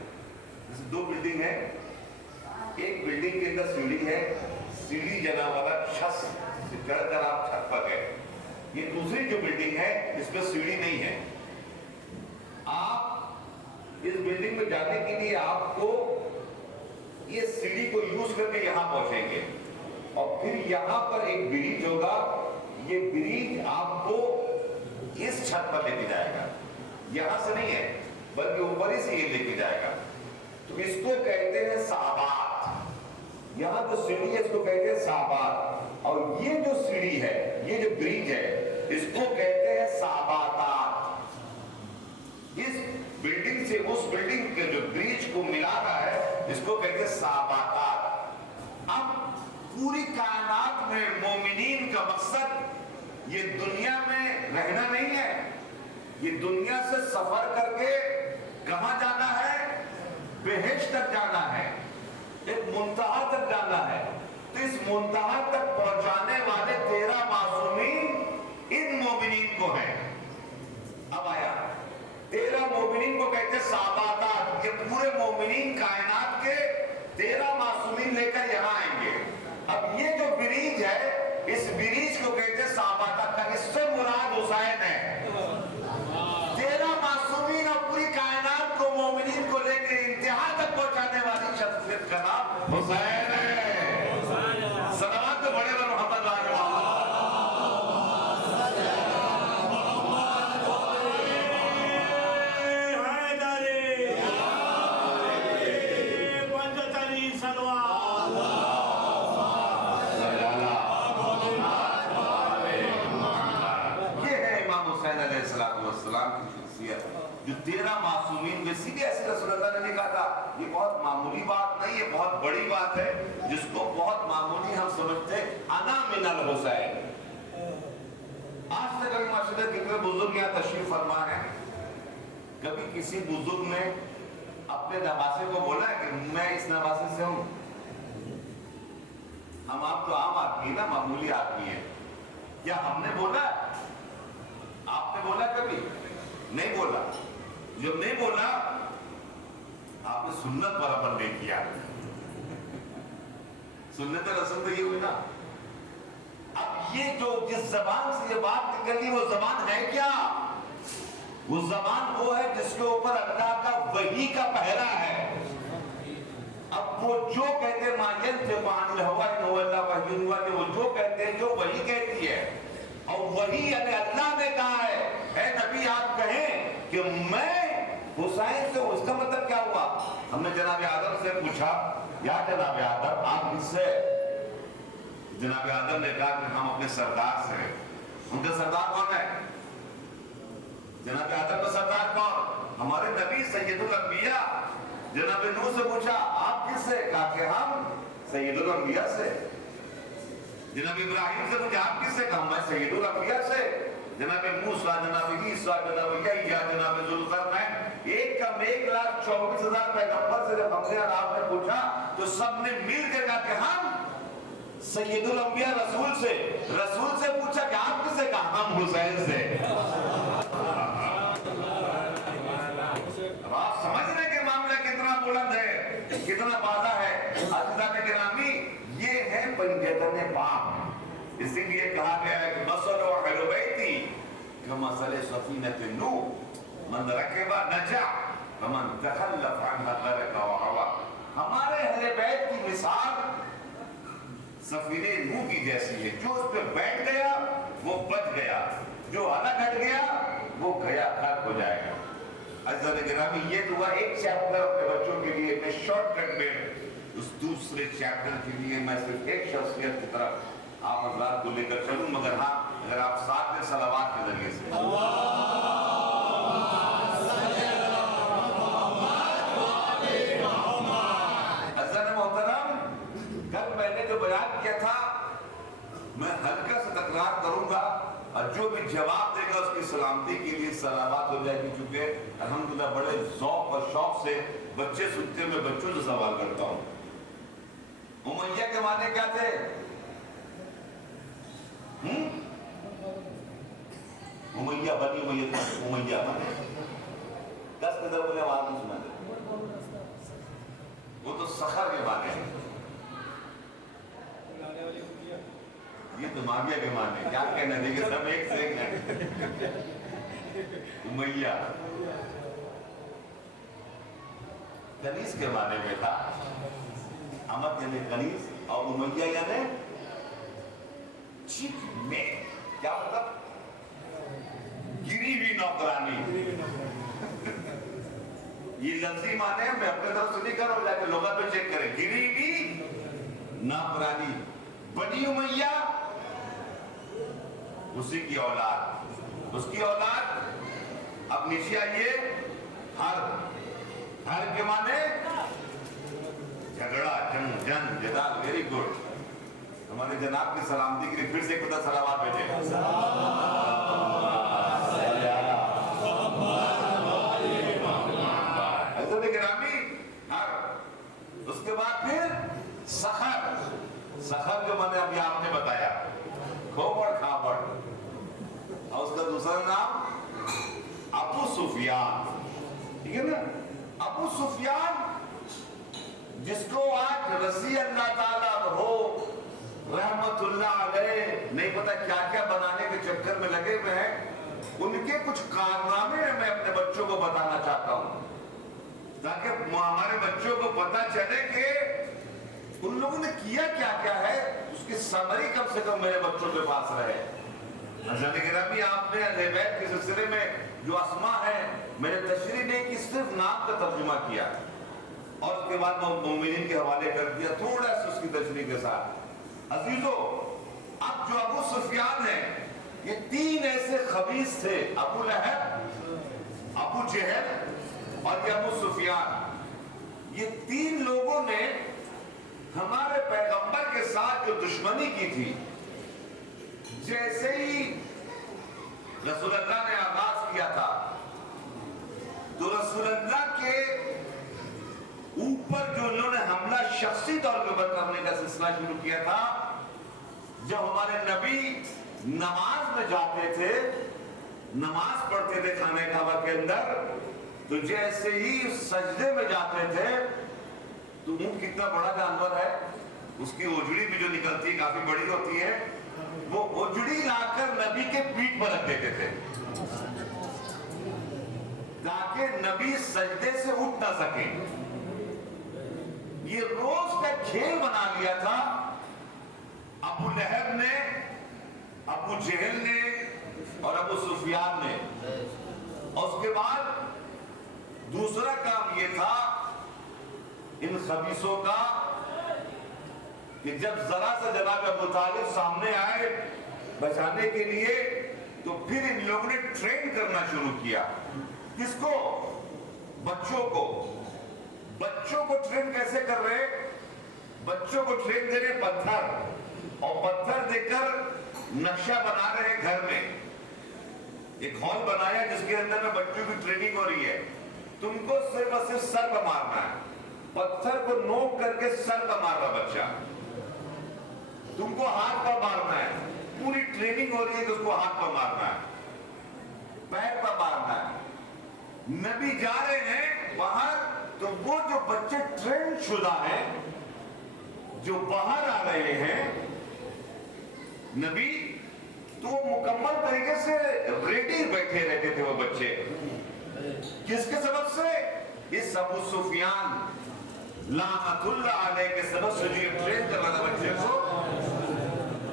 جیسے دو بلڈنگ ہے، ایک بلڈنگ کے اندر سیڑھی ہے، سیڑھی جنا والا چھت سے چڑھ کر آپ چھت پر گئے. یہ دوسری جو بلڈنگ ہے اس میں سیڑھی نہیں ہے. آپ اس بلڈنگ میں جانے کے لیے آپ کو یہ سیڑھی کو یوز کر کے یہاں پہنچیں گے اور پھر یہاں پر ایک بریج ہوگا. یہ بریج آپ کو اس چھت پر لے کے جائے گا. یہاں سے نہیں ہے بلکہ اوپر ہی سے یہ لے کے جائے گا. تو اس کو کہتے ہیں صحابات. یہاں جو سیڑھی ہے اس کو کہتے ہیں صعبات، اور یہ جو سیڑھی ہے، یہ جو برج ہے، اس کو کہتے ہیں صعباتات۔ اس بلڈنگ سے اس بلڈنگ کے جو برج کو ملاتا ہے اس کو کہتے ہیں صعباتات۔ اب پوری کائنات میں مومنین کا مقصد یہ دنیا میں رہنا نہیں ہے، یہ دنیا سے سفر کر کے کہاں جانا ہے؟ بہشت تک جانا ہے، ایک منتہا تک جانا ہے۔ تو اس منتہا تک پہنچانے والے 13 معصومین ان مومنین کو ہیں۔ اب آیا 13 مومنین کو کہتے ہیں صحابات، یہ پورے مومنین کائنات کے 13 معصومین لے کر یہاں آئیں گے۔ اب یہ جو بریج ہے اس بریج کو کہتے ہیں صحابات کا، اس سے مراد حسین ہے۔ 13 معصومین اور پوری کائنات کو مومنین کو لے کے انتہا تک پہنچانے والی شخصیت کا نام حسین ہے۔ صلوات تو بڑے بڑے محمد آل محمد۔ جو 13 معصومین میں سیدھے ایسے رسول اللہ نے کہا تھا، یہ بہت معمولی بات نہیں ہے، بہت بڑی بات ہے جس کو بہت معمولی ہم سمجھتے ہیں۔ انا من الحسین۔ آج تک ابھی ماشاءاللہ کتنے بزرگ یہاں تشریف فرما ہے، کبھی کسی بزرگ نے اپنے نواسے کو بولا ہے کہ میں اس نواسے سے ہوں؟ ہم آپ تو عام آدمی نا، معمولی آدمی ہیں، کیا ہم نے بولا؟ آپ نے بولا کبھی؟ نہیں بولا۔ جب نہیں بولا آپ نے سنت برابر نہیں کیا۔ سنت رسول تو یہ ہوئی نا۔ اب یہ جو جس زبان سے یہ بات نکلی وہ زبان ہے کیا؟ وہ زبان وہ ہے جس کے اوپر اللہ کا وحی کا پہرا ہے۔ اب وہ جو کہتے ہیں ماین سے پانی ہوا نو اللہ وحی ہوا، وہ جو کہتے ہیں جو وحی کہتی ہے، اور وہی یعنی اللہ نے کہا ہے اے نبی آپ کہیں کہ میں حسین سے، اس کا مطلب کیا ہوا؟ ہم نے جناب آدم سے پوچھا یا جناب آدم آپ کس سے؟ جناب آدم نے کہا کہ ہم اپنے سردار سے ہیں۔ ان کا سردار کون ہے؟ جناب آدم کا سردار کون؟ ہمارے نبی سید الانبیاء۔ جناب نوح سے پوچھا آپ کس سے؟ کہا کہ ہم سید الانبیاء سے۔ جناب ابراہیم سے پوچھا آپ کس سے؟ کہا میں سید الانبیاء سے۔ جناب موسیٰ، جناب عیسیٰ، جناب یحییٰ، جناب ذوالقرنین، ایک کم 1,24,000 پیغمبر سے جب ہم نے اور آپ نے پوچھا تو سب نے مل کے کہا کہ ہم سید الانبیاء رسول سے۔ رسول سے پوچھا کہ آپ کس سے؟ کہا ہم حسین سے۔ اب آپ سمجھ رہے کہ معاملہ کتنا بلند ہے، کتنا بالا ہے۔ عزیزان گرامی، یہ ہے بنیادن پاک۔ اسی لیے کہا گیا ہے کہ مثل اہل بیتی کمثل سفینۃ نوح من رکب نجا ومن تخلف عنها غرق وغوا۔ ہمارے اہل بیت کی مثال سفینہ نوح کی جیسی ہے، جو اس پہ بیٹھ گیا وہ بچ گیا، جو الگ ہٹ گیا وہ گیا غرق ہو جائے گا۔ عزیزان گرامی، یہ دعا ایک چیپٹر اپنے بچوں کے لیے میں شارٹ کٹ میں اس دوسرے چیپٹر کے لیے میں صرف ایک شخصیت کی طرف آپ حضرات کو لے کر چلوں، مگر ہاں اگر آپ ساتھ میں صلوات کے ذریعے سے حضرت محترم، کل میں نے جو بیان کیا تھا میں ہلکا سے تکرار کروں گا، اور جو بھی جواب دے گا اس کی سلامتی کے لیے صلوات ہو جائے گی، چونکہ الحمدللہ بڑے ذوق اور شوق سے بچے سنتے ہیں، میں بچوں سے سوال کرتا ہوں۔ امیہ کے معنی کیا تھے؟ امیہ بنی امیہ تھا، امیہ بنی 10 کے در بولے آواز نہیں سنا دے، وہ تو سخر کے معنی ہے، یہ تو معاویہ کے معنی ہے، کیا کہنا دے گے سب ایک سے ایک ہے۔ امیہ کنیز کے معنی میں تھا، امت یعنی کنیز، اور امیہ یعنی چیک میں، کیا مطلب؟ گری ہوئی نوکرانی۔ یہ لفظی معنی ہے، میں اپنے طرف سے نہیں کر رہا ہوں، جا کے لغت میں چیک کریں، گری ہوئی नापरानी बनी उमैया उसी की औलाद, उसकी औलाद। अब नीचे आइए, हर के माने झगड़ा, जंग, जदाल। Very good. हमारे जनाब की सलामती के लिए फिर से खुदा सलावत भेजे। उसके बाद फिर सखर जो मैंने अभी आपने बताया, खोबड़ खाबड़। और उसका दूसरा नाम अबू सुफियान, ठीक है ना। अबू सुफियान जिसको आज रसी अल्लाह ताला हो रहमतुल्लाह अलैह नहीं पता क्या क्या बनाने के चक्कर में लगे हुए हैं, उनके कुछ कारनामे मैं अपने बच्चों को बताना चाहता हूं, ताकि हमारे बच्चों को पता चले कि उन लोगों ने किया क्या क्या है, उसकी समरी कम से कम मेरे बच्चों के पास रहे। गिरामी, आपने अहले बैत के सिलसिले में जो अस्मा है, मेरे तशरीह ने कि सिर्फ नाम का तर्जुमा किया और उसके बाद मोमिनीन के हवाले कर दिया थोड़ा सा उसकी तशरीह के साथ। अजीजों, अब जो अबू सुफियान है, ये तीन ऐसे खबीस थे, अबू लहब, अबू जहल और ये अबू सुफियान। ये तीन लोगों ने हमारे पैगंबर के साथ जो दुश्मनी की थी, जैसे ही रसूलुल्लाह ने आगाज किया था, तो रसूलुल्लाह के ऊपर जो उन्होंने हमला शख्सी तौर पर करने का सिलसिला शुरू किया था। जब हमारे नबी नमाज में जाते थे, नमाज पढ़ते थे खाने काबा के अंदर, तो जैसे ही सजदे में जाते थे, तो मुंह कितना बड़ा जानवर है, उसकी ओजड़ी भी जो निकलती है काफी बड़ी होती है, वो ओजड़ी लाकर नबी के पीठ पर रख देते थे ताकि नबी सजदे से उठ ना सके। ये रोज का खेल बना लिया था अबू लहब ने, अबू जहल ने और अबू सुफियान ने। और उसके बाद दूसरा काम ये था इन खबीसों का कि जब जरा सा जनाब अबू तालिब सामने आए बचाने के लिए, तो फिर इन लोगों ने ट्रेन करना शुरू किया। किसको? बच्चों को। बच्चों को ट्रेन कैसे कर रहे? बच्चों को ट्रेन दे रहे पत्थर, और पत्थर देकर नक्शा बना रहे घर में। एक हॉल बनाया जिसके अंदर में बच्चों की ट्रेनिंग हो रही है। तुमको सिर्फ और सिर्फ सर पर मारना है, पत्थर को नोक करके सर पर मार रहा बच्चा। तुमको हाथ पर मारना है, पूरी ट्रेनिंग हो रही है कि उसको हाथ पर मारना है, पैर पर मारना है। नबी जा रहे हैं बाहर, तो वो जो बच्चे ट्रेन शुदा हैं, जो बाहर आ रहे हैं नबी, तो मुकम्मल तरीके से रेडी बैठे रहते थे वो बच्चे। किसके सबब से? इस अबू सुफियान लानतुल्लाह अलैह के सबब से ये ट्रेन कर रहा था बच्चे को।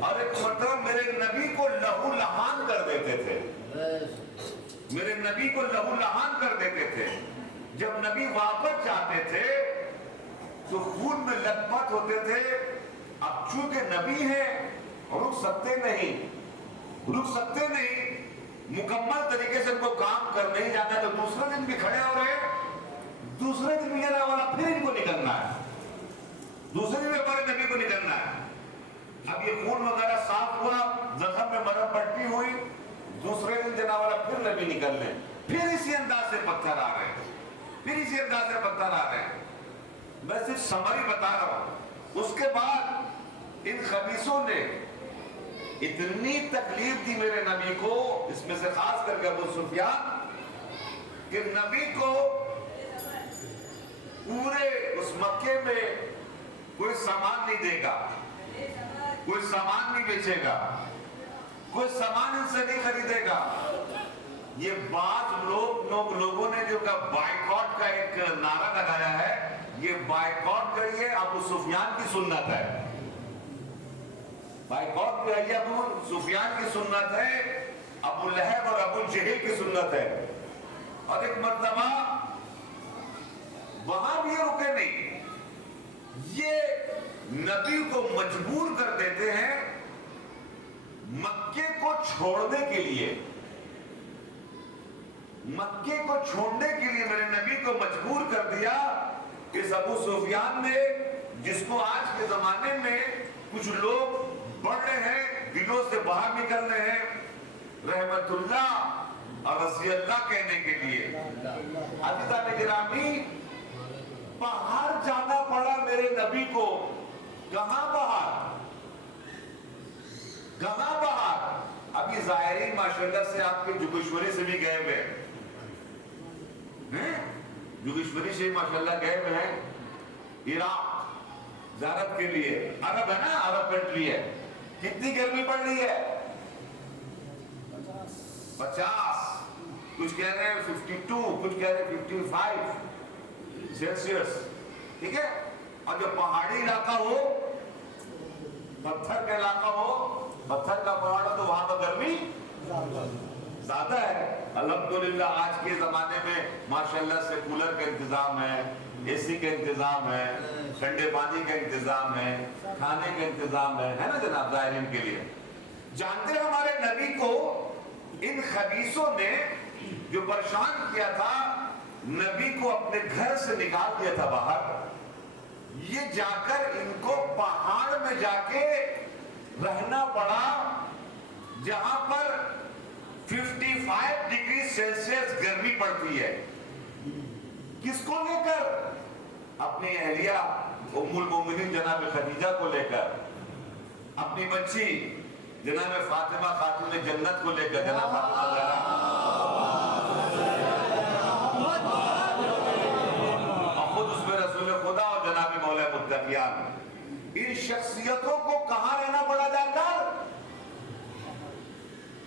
और एक मतलब मेरे नबी को लहू लहान कर देते थे, मेरे नबी को लहू लहान कर देते थे। जब नबी वापस जाते थे तो खून में लथपथ होते थे। अब चूंकि नबी है, रुक सकते नहीं, मुकम्मल तरीके से उनको काम कर नहीं जाता, तो दूसरे दिन भी खड़े हो रहे, दूसरे दिन भी वाला फिर इनको निकलना है, दूसरे दिन हमारे नबी को निकलना है। अब ये खून वगैरह साफ हुआ, जख्म में मरहम पट्टी हुई, दूसरे दिन जना वाला फिर नबी निकलने, फिर इसी अंदाज से पत्थर आ रहे हैं, फिर इसी अंदाज से पत्थर आ रहे हैं। मैं सिर्फ समरी बता रहा हूं। उसके बाद इन खबीसों ने इतनी तकलीफ दी मेरे नबी को, इसमें से खास करके अबू सुफियान, कि नबी को पूरे उस मक्के में कोई सामान नहीं देगा, कोई सामान नहीं बेचेगा, कोई सामान इनसे नहीं खरीदेगा। ये बात लोगों ने जो बाइकॉट का एक नारा लगाया है, ये बाइकॉट करिए, अबू सुफियान की सुन्नत है। बाइकॉट करिए, अबू सुफियान की सुन्नत है, अबू लहब और अबू जहल की सुन्नत है। और एक मर्तबा वहां भी रुके नहीं, ये नबी को मजबूर कर देते हैं मक्के को छोड़ने के लिए। मक्के को छोड़ने के लिए मेरे नबी को मजबूर कर दिया। इस अबू सुफियान ने, जिसको आज के जमाने में कुछ लोग बढ़ रहे हैं, दिलों से बाहर निकल रहे हैं, रहमतुल्लाह और रज़ियल्लाह कहने के लिए, अज़ीज़ान गिरामी, बाहर जाना पड़ा मेरे नबी को। कहां बाहर? कहां बाहर? अभी ज़ाहिरीन माशाल्लाह से आपके जोगेश्वरी से भी गए हुए हैं, जोगेश्वरी से माशाल्लाह गए हुए हैं इराक ज़ियारत के लिए। अरब है ना, अरब कंट्री है। कितनी गर्मी पड़ रही है? 50, कुछ कह रहे हैं 52, कुछ कह रहे हैं 55 सेल्सियस, ठीक है। और जब पहाड़ी इलाका हो, पत्थर का इलाका हो, पत्थर का पहाड़ हो, तो वहां पर गर्मी ज्यादा है। अल्हम्दुलिल्लाह आज के जमाने में माशाल्लाह से कूलर का इंतजाम है, एसी का इंतजाम है, ठंडे पानी का इंतजाम है, खाने का इंतजाम है ना जनाब, ज़ाहिरीन के लिए। जानते हैं हमारे नबी को इन खबीसों ने जो परेशान किया था, नबी को अपने घर से निकाल दिया था बाहर। ये जाकर इनको पहाड़ में जाके रहना पड़ा, जहां पर 55 डिग्री सेल्सियस गर्मी पड़ती है। किसको लेकर? अपनी अहलिया उम्मुल मोमिनीन जनाब खदीजा को लेकर, अपनी बच्ची जनाब फातिमा खातून जन्नत को लेकर, जनाब फातिमा ज़हरा, और खुद उसमें रसूल खुदा और जनाब मौला मुत्तकियान। इन शख्सियतों को कहां रहना पड़ा? जाकर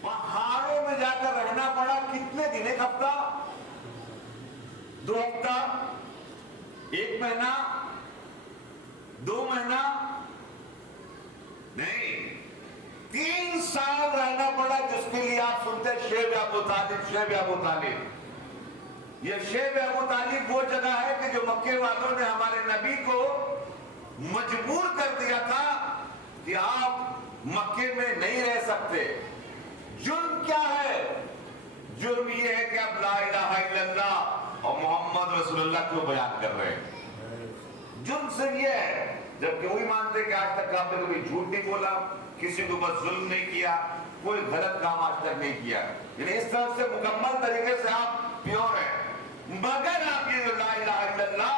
पहाड़ों में जाकर रहना पड़ा। कितने दिन? 1 हफ्ता, 2 हफ्ता, 1 महीना, 2 महीना नहीं, 3 साल रहना पड़ा, जिसके लिए आप सुनते हैं शेब अबू तालिब, शेब अबू तालिब। ये शेब अबू तालिब वो जगह है कि जो मक्के वालों ने हमारे नबी को मजबूर कर दिया था कि आप मक्के में नहीं रह सकते। जुर्म क्या है? जुर्म ये है कि आप ला इलाहा इल्लल्लाह और मोहम्मद रसूलुल्लाह को बयान कर रहे हैं। जुर्म सिर्फ ये है, जबकि वही मानते कि आज तक आपने कभी झूठ नहीं बोला, किसी के ऊपर जुल्म नहीं किया, कोई गलत काम आज तक नहीं किया, यानी इस तरह से मुकम्मल तरीके से आप प्योर हैं। मगर आप ये ला इलाहा इल्लल्लाह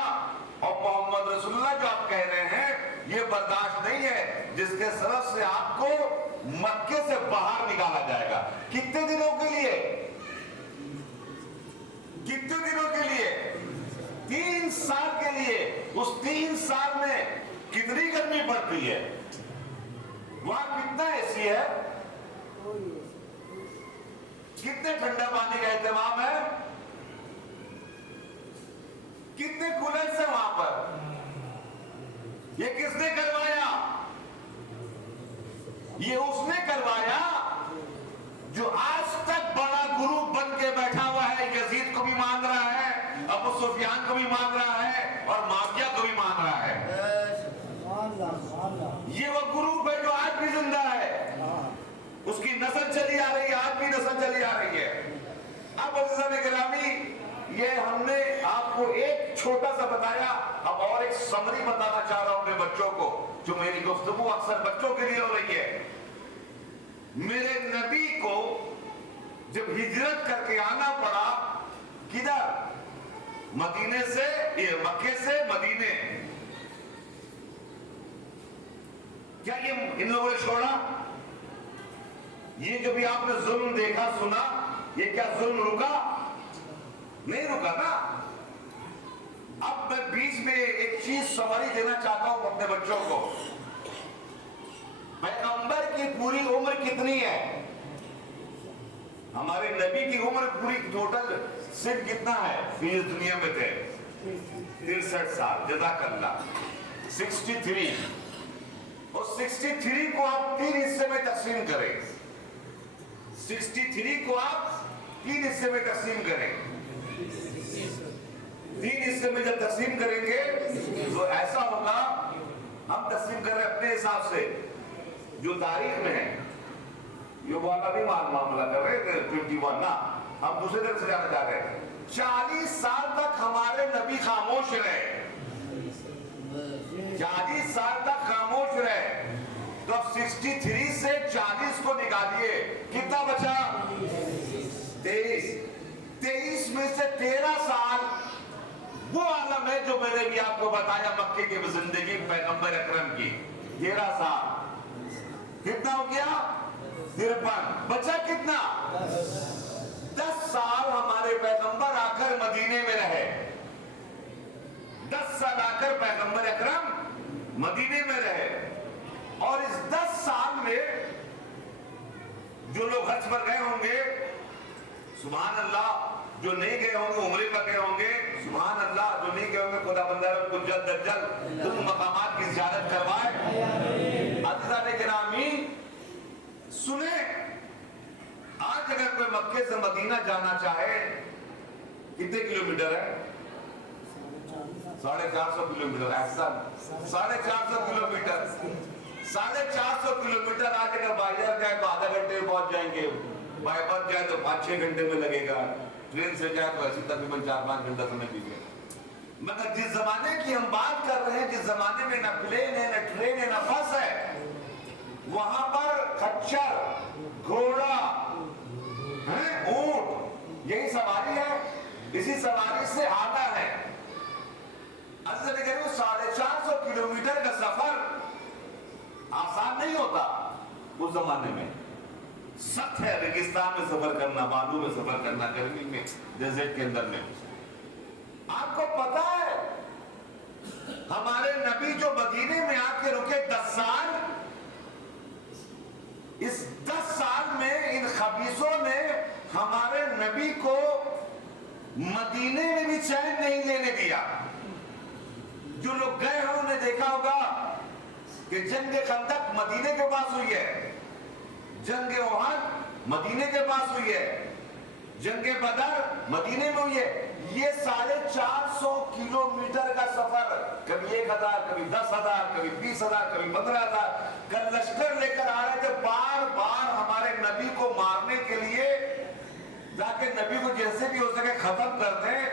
और मोहम्मद रसूलुल्लाह जो आप कह रहे हैं, ये बर्दाश्त नहीं है, जिसके सबब से आपको मक्के से बाहर निकाला जाएगा। कितने दिनों के लिए? कितने दिनों के लिए? 3 साल के लिए। उस 3 साल में कितनी गर्मी पड़ती है? वहां कितना एसी है? कितने ठंडा पानी का इंतजाम है? कितने कूलर है वहां पर? ये किसने करवाया? ये उसने करवाया जो आज तक बड़ा गुरु बन के बैठा हुआ है। यजीद को भी मान रहा है, अबू सुफियान को भी मान रहा है और माविया को भी मान रहा है। ये वो गुरु है जो आज भी जिंदा है, उसकी नस्ल चली आ रही है, आज भी नस्ल चली आ रही है। अब अज़ीज़ान गिरामी, ये हमने आपको एक छोटा सा बताया, अब और एक समरी बताना चाह रहा हूं अपने बच्चों को, जो मेरी गुफ्तगू अक्सर बच्चों के लिए हो रही है। मेरे नबी को जब हिजरत करके आना पड़ा, किधर? मदीने से, ये मक्के से मदीने। क्या ये इन लोगों ने छोड़ा? ये जो भी आपने जुल्म देखा सुना, ये क्या जुल्म रुका? नहीं रुका ना। अब मैं बीच में एक चीज समरी देना चाहता हूं अपने बच्चों को। पैगंबर की पूरी उम्र कितनी है? हमारे नबी की उम्र पूरी टोटल सिर्फ कितना है? इस दुनिया में थे 63 साल, जज़ाकल्लाह, 63। और 63 को आप 3 हिस्से में तकसीम करें। 63 को आप 3 हिस्से में तकसीम करें। 3 हिस्से में जब तकसीम करेंगे तो ऐसा होगा, हम तकसीम حساب سے جو تاریخ میں ہے، یہ وہ ابھی معاملہ کر رہے تھے 21 نا، ہم دوسرے طرف سے جانا چاہ رہے ہیں۔ 40 سال تک ہمارے نبی خاموش رہے، 40 سال تک خاموش رہے، تو اب 63 سے 40 کو نکالیے، کتنا بچا؟ 23 میں سے 13 سال وہ عالم ہے جو میں نے بھی آپ کو بتایا مکے کی زندگی پیغمبر اکرم کی، 13 سال کتنا ہو گیا؟ 53 بچا کتنا؟ 10 سال ہمارے پیغمبر آ کر مدینے میں رہے، 10 سال آ کر پیغمبر اکرم مدینے میں رہے، اور اس 10 سال میں جو لوگ حج پر گئے ہوں گے سبحان اللہ، جو نہیں گئے ہوں گے عمرے پر گئے ہوں گے سبحان اللہ، جو نہیں گئے ہوں گے خدا بندہ کو جلد از جلد ان مقامات کی زیارت کروائے۔ عزیزان گرامی سنیں، آج اگر کوئی مکے سے مدینہ جانا چاہے کتنے کلومیٹر ہے؟ 450 کلومیٹر، احسن 450 کلومیٹر، 450 کلومیٹر آج اگر بائی ایئر جائے تو آدھا گھنٹے میں پہنچ جائیں گے، بائی بس جائے تو 5-6 گھنٹے میں لگے گا، ٹرین سے جائے تو ایسی تقریباً 4-5 گھنٹہ سمجھ لیجیے۔ مگر جس زمانے کی ہم بات کر رہے ہیں، جس زمانے میں نہ پلین ہے نہ ٹرین ہے نہ بس ہے، وہاں پر خچر، گھوڑا، اونٹ، یہی سواری ہے، اسی سواری سے آتا ہے۔ اصل میں کہہ رہے ہوں 450 کلومیٹر کا سفر آسان نہیں ہوتا اس زمانے میں، سخت ہے ریگستان میں سفر کرنا، بالوں میں سفر کرنا، گرمی میں، ڈیزرٹ کے اندر میں۔ آپ کو پتا ہے ہمارے نبی جو مدینے میں آ کے رکے 10 سال، اس 10 سال میں ان خبیثوں نے ہمارے نبی کو مدینے میں بھی چین نہیں لینے دیا۔ جو لوگ گئے ہیں انہوں نے دیکھا ہوگا کہ جنگ خندق مدینے کے پاس ہوئی ہے، جنگ احد مدینے کے پاس ہوئی ہے، جنگ بدر مدینے میں ہوئی ہے۔ یہ 450 کلومیٹر کا سفر، کبھی 1000، کبھی 10,000، کبھی 20,000، کبھی 15,000 کا لشکر لے کر آ رہے تھے، بار بار ہمارے نبی کو مارنے کے لیے، تاکہ نبی کو جیسے بھی ہو سکے ختم کر دیں۔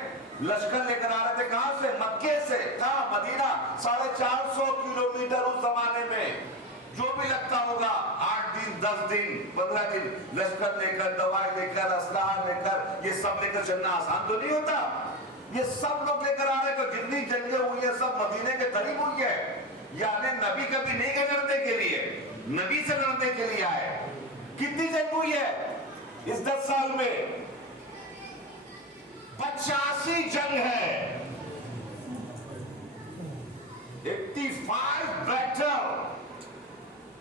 لشکر لے کر آ رہے تھے، کہاں سے؟ مکے سے۔ کہاں؟ مدینہ۔ 450 کلومیٹر اس زمانے میں جو بھی لگتا ہوگا 8 دن 10 دن 15 دن لشکر لے کر، دوائی لے کر، اسلحہ لے کر، یہ سب لے کر چلنا آسان تو نہیں ہوتا۔ یہ سب لوگ لے کر آ رہے، تو جتنی جنگیں ہوئی ہیں سب مدینے کے قریب ہوئی ہے، یعنی نبی کبھی نہیں گئے لڑنے کے لیے، نبی سے لڑنے کے لیے آئے۔ کتنی جنگ ہوئی ہے اس 10 سال میں؟ 85 جنگ ہے، 85 بیٹل،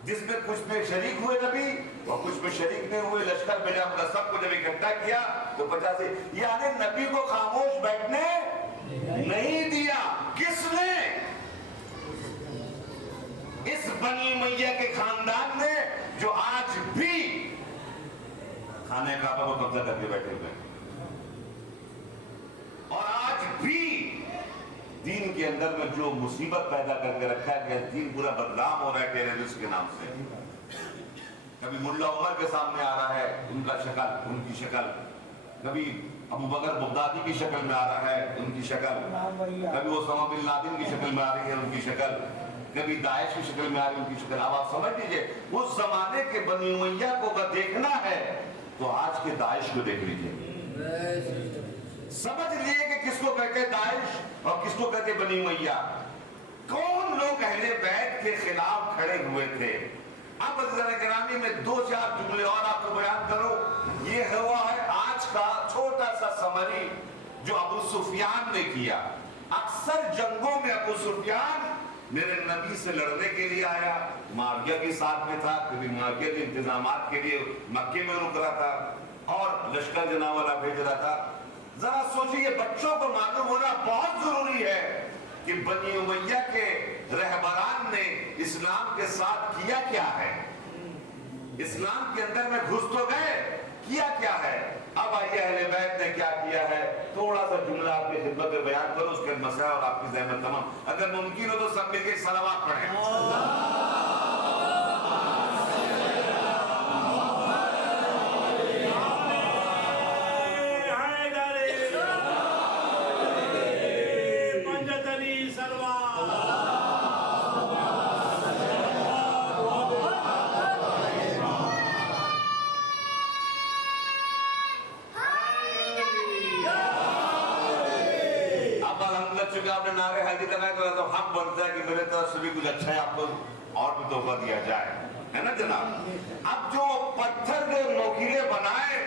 جس میں کچھ میں شریک ہوئے نبی اور کچھ میں شریک نہیں ہوئے۔ لشکر میں جب سب کو جب اکٹھا کیا تو 85، یعنی نبی کو خاموش بیٹھنے نہیں دیا۔ کس نے؟ اس بنی امیہ کے خاندان نے، جو آج بھی خانہ کعبہ کو قبضہ کر کے بیٹھے ہوئے ہیں، اور آج بھی دین کے اندر میں جو مصیبت پیدا کر کے رکھا ہے، دین پورا بدنام ہو رہا ہے ٹیررسٹ کے نام سے۔ کبھی ملا عمر کے سامنے آ رہا ہے ان کا شکل، ان کی شکل، کبھی ابو بکر بغدادی کی شکل میں آ رہا ہے ان کی شکل، کبھی اسامہ بن لادن کی شکل میں آ رہی ہے ان کی شکل، کبھی داعش کی شکل میں آ رہی ہے ان کی شکل۔ اب آپ سمجھ لیجئے، اس زمانے کے بنی امیہ کو اگر دیکھنا ہے تو آج کے داعش کو دیکھ لیجئے، سمجھ لیے کہ کس کو کہتے داعش اور کس کو کہتے بنی امیہ، کون لوگ اہل بیت کے خلاف کھڑے ہوئے تھے۔ اب عزیزان گرامی میں 2-4 جملے اور آپ کو بیان کرو۔ یہ ہوا ہے آج کا چھوٹا سا سمری جو ابو سفیان نے کیا۔ اکثر جنگوں میں ابو سفیان میرے نبی سے لڑنے کے لیے آیا، معاویہ بھی ساتھ میں تھا، کبھی معاویہ کے انتظامات کے لیے مکے میں رک رہا تھا اور لشکر جنا والا بھیج رہا تھا۔ ذرا سوچئے، بچوں کو معلوم ہونا بہت ضروری ہے کہ بنی امیہ کے رہبران نے اسلام کے ساتھ کیا کیا ہے، اسلام کے اندر میں گھس تو گئے، کیا کیا ہے۔ اب آئیے اہل بیت نے کیا کیا ہے، تھوڑا سا جملہ آپ کی خدمت میں بیان کرو، اس کے مسائل اور آپ کی ذہن میں تمام، اگر ممکن ہو تو سب مل کے صلوات پڑھیں۔ तरह तो हक बनता है कि मेरे तरफ से भी कुछ अच्छा है, आपको और भी तोहफा दिया जाए, है ना जनाब। अब जो पत्थर जो नोकीले बनाए,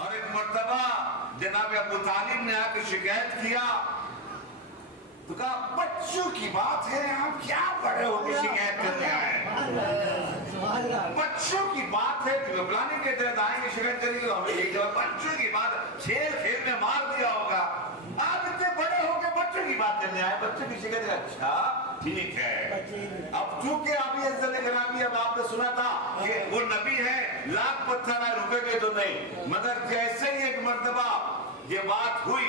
और एक मर्तबा जनाब अबू तालिब ने आकर शिकायत किया, तो कहा बच्चों की बात है, आप क्या बड़े होकर शिकायत करने आए, बच्चों की बात है, फलाने के तहत आएंगे शिकायत करेंगे, हमें यही जवाब, बच्चों की बात, खेल खेल में मार दिया होगा, आप इतने बड़े होकर बच्चों की बात करने आए, बच्चों की शिकायत, अच्छा ठीक है। अब चूंकि अभी अब आपने सुना था कि वो नबी है, लाख पत्थर आए रुकेंगे तो नहीं, मगर जैसे ही एक मर्तबा ये बात हुई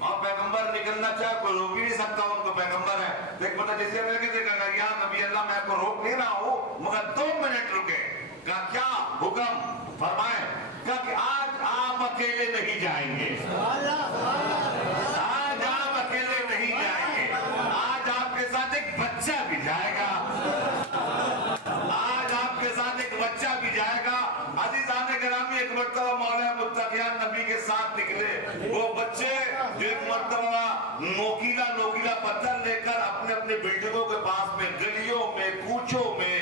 और पैगंबर निकलना चाहे, कोई रोक ही नहीं सकता, उनको पैगंबर है, तो एक बता जैसे देखा या नबी अल्लाह मैं आपको रोक नहीं रहा हूँ, मगर 2 मिनट रुके, कहा क्या हुक्म फरमाए, कहा कि आज आप अकेले नहीं जाएंगे, आज आप अकेले नहीं जाएंगे, आज आपके साथ एक बच्चा भी जाएगा, आज आपके साथ एक बच्चा भी जाएगा। अज़ीज़ान गिरामी एक मर्तबा मौला मुत्तक़ियान नबी के साथ निकले, वो बच्चे जो एक मर्तबा नोकीला नोकीला पत्थर लेकर अपने अपने बिल्डिंगों के पास में, गलियों में, कूचों में,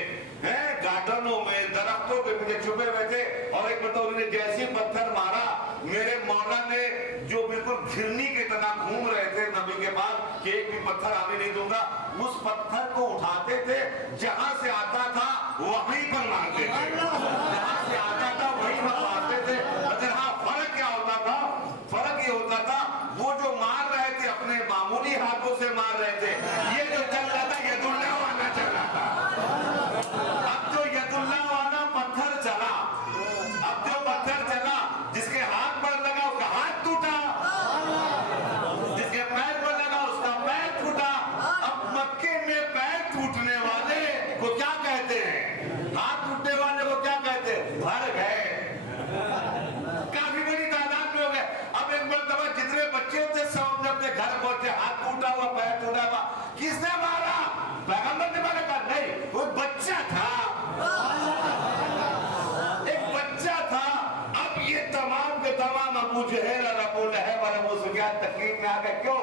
गार्डनों में, दरख्तों के पीछे छुपे हुए थे, और एक मतलब उन्होंने जैसे पत्थर मारा, मेरे मौला ने जो बिल्कुल घिरनी के तरह घूम रहे थे नबी के पास कि एक भी पत्थर आने नहीं दूंगा, उस पत्थर को उठाते थे, जहां से आता था वहीं पर मारते थे, जहां से आता था वहीं पर मारते थे। मगर हाँ, फर्क क्या होता था, फर्क ये होता था वो जो मार रहे थे अपने मामूली हाथों से मार रहे थे, ये जो चल रहा था यदुल्लाह वाला चल रहा था। अब जो यदुल्लाह वाला पत्थर चला, अब जो पत्थर चला, जिसके हाथ पर लगा उसका हाथ टूटा, जिसके पैर पर लगा उसका पैर टूटा। अब मक्के में पैर टूटने वाले को क्या कहते हैं, हाथ टूटने वाले को क्या कहते हैं, भर गए, काफी बड़ी तादाद में हो गए। अब एक मर्तबा जितने बच्चे थे सब अपने घर पहुंचे, हाथ टूटा हुआ, पैर टूटा हुआ, किसने मारा, पैगंबर ने मारा, कहा नहीं, वो बच्चा था, एक बच्चा था। अब ये तमाम के तमाम अबू जहल और अबू लहब और अबू सुफियान तकलीफ में आ गए, क्यों,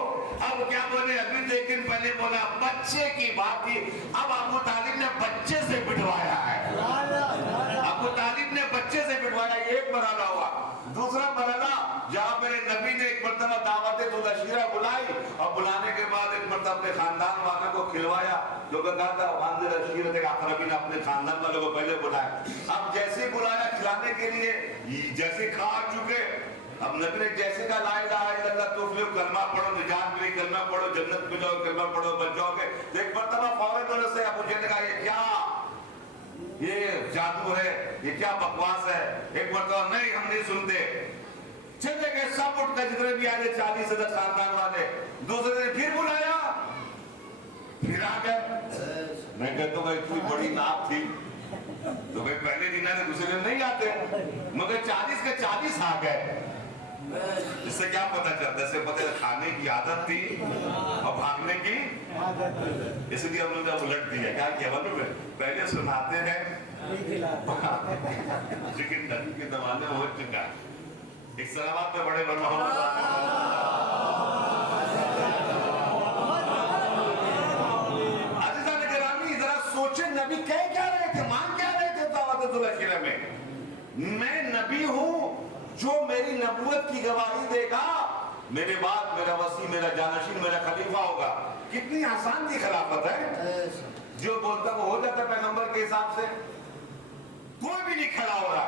अब क्या बोले, अभी लेकिन पहले बोला बच्चे की बात थी, अब अबू तालिब ने बच्चे से पिटवाया है, अबू तालिब ने बच्चे से पिटवाया। एक मरहला हुआ। दूसरा मरहला जहाँ मेरे नबी ने एक मरतबा दावत शीरा बुलाई, और बुलाने के बाद एक मरतबा अपने खानदान वालों को खिलवाया, जो कहा था अपने खानदान वालों को पहले बुलाया। अब जैसे बुलाया खिलाने के लिए, जैसे खा चुके, अब नबी ने जैसे का ला इलाहा इल्लल्लाह तुफलिहू, कलमा पढ़ो निजात मिली, कलमा पढ़ो जन्नत में जाओ, कलमा पढ़ो बच जाओगे। एक मरतबा फौरन से अबू जहल ने कहा ये क्या, ये जादू है, ये क्या बकवास है। एक मरतबा नहीं, हम नहीं सुनते, चले गए सब उठ कर, जितने भी आए 40 सदस्य खानदान वाले। दूसरे दिन फिर बुलाया, फिर आ गए। मैं कहता हूँ इतनी बड़ी नाप थी तो भाई पहले दिन आने दूसरे दिन नहीं आते, मगर 40 के 40 आ गए। इससे क्या पता चलता है, इससे पता है खाने की आदत थी और भागने की, इसलिए हम लोग उलट दिया। क्या किया मालूम है, पहले सुनाते हैं लेकिन नबी के जमाने में हो चुका है। एक सलावत पे बड़े अज़ीज़ान गिरामी, जरा सोचे नबी कह क्या रहे थे, मान क्या रहे थे दावतुल अखीरा में। मैं नबी हूँ जो मेरी नबूवत की गवाही देगा, मेरे बाद मेरा वसी, मेरा जानशीन, मेरा खलीफा होगा। कितनी आसान सी खिलाफत है, जो बोलता वो हो जाता है पैगंबर के हिसाब से, कोई भी नहीं खड़ा हो रहा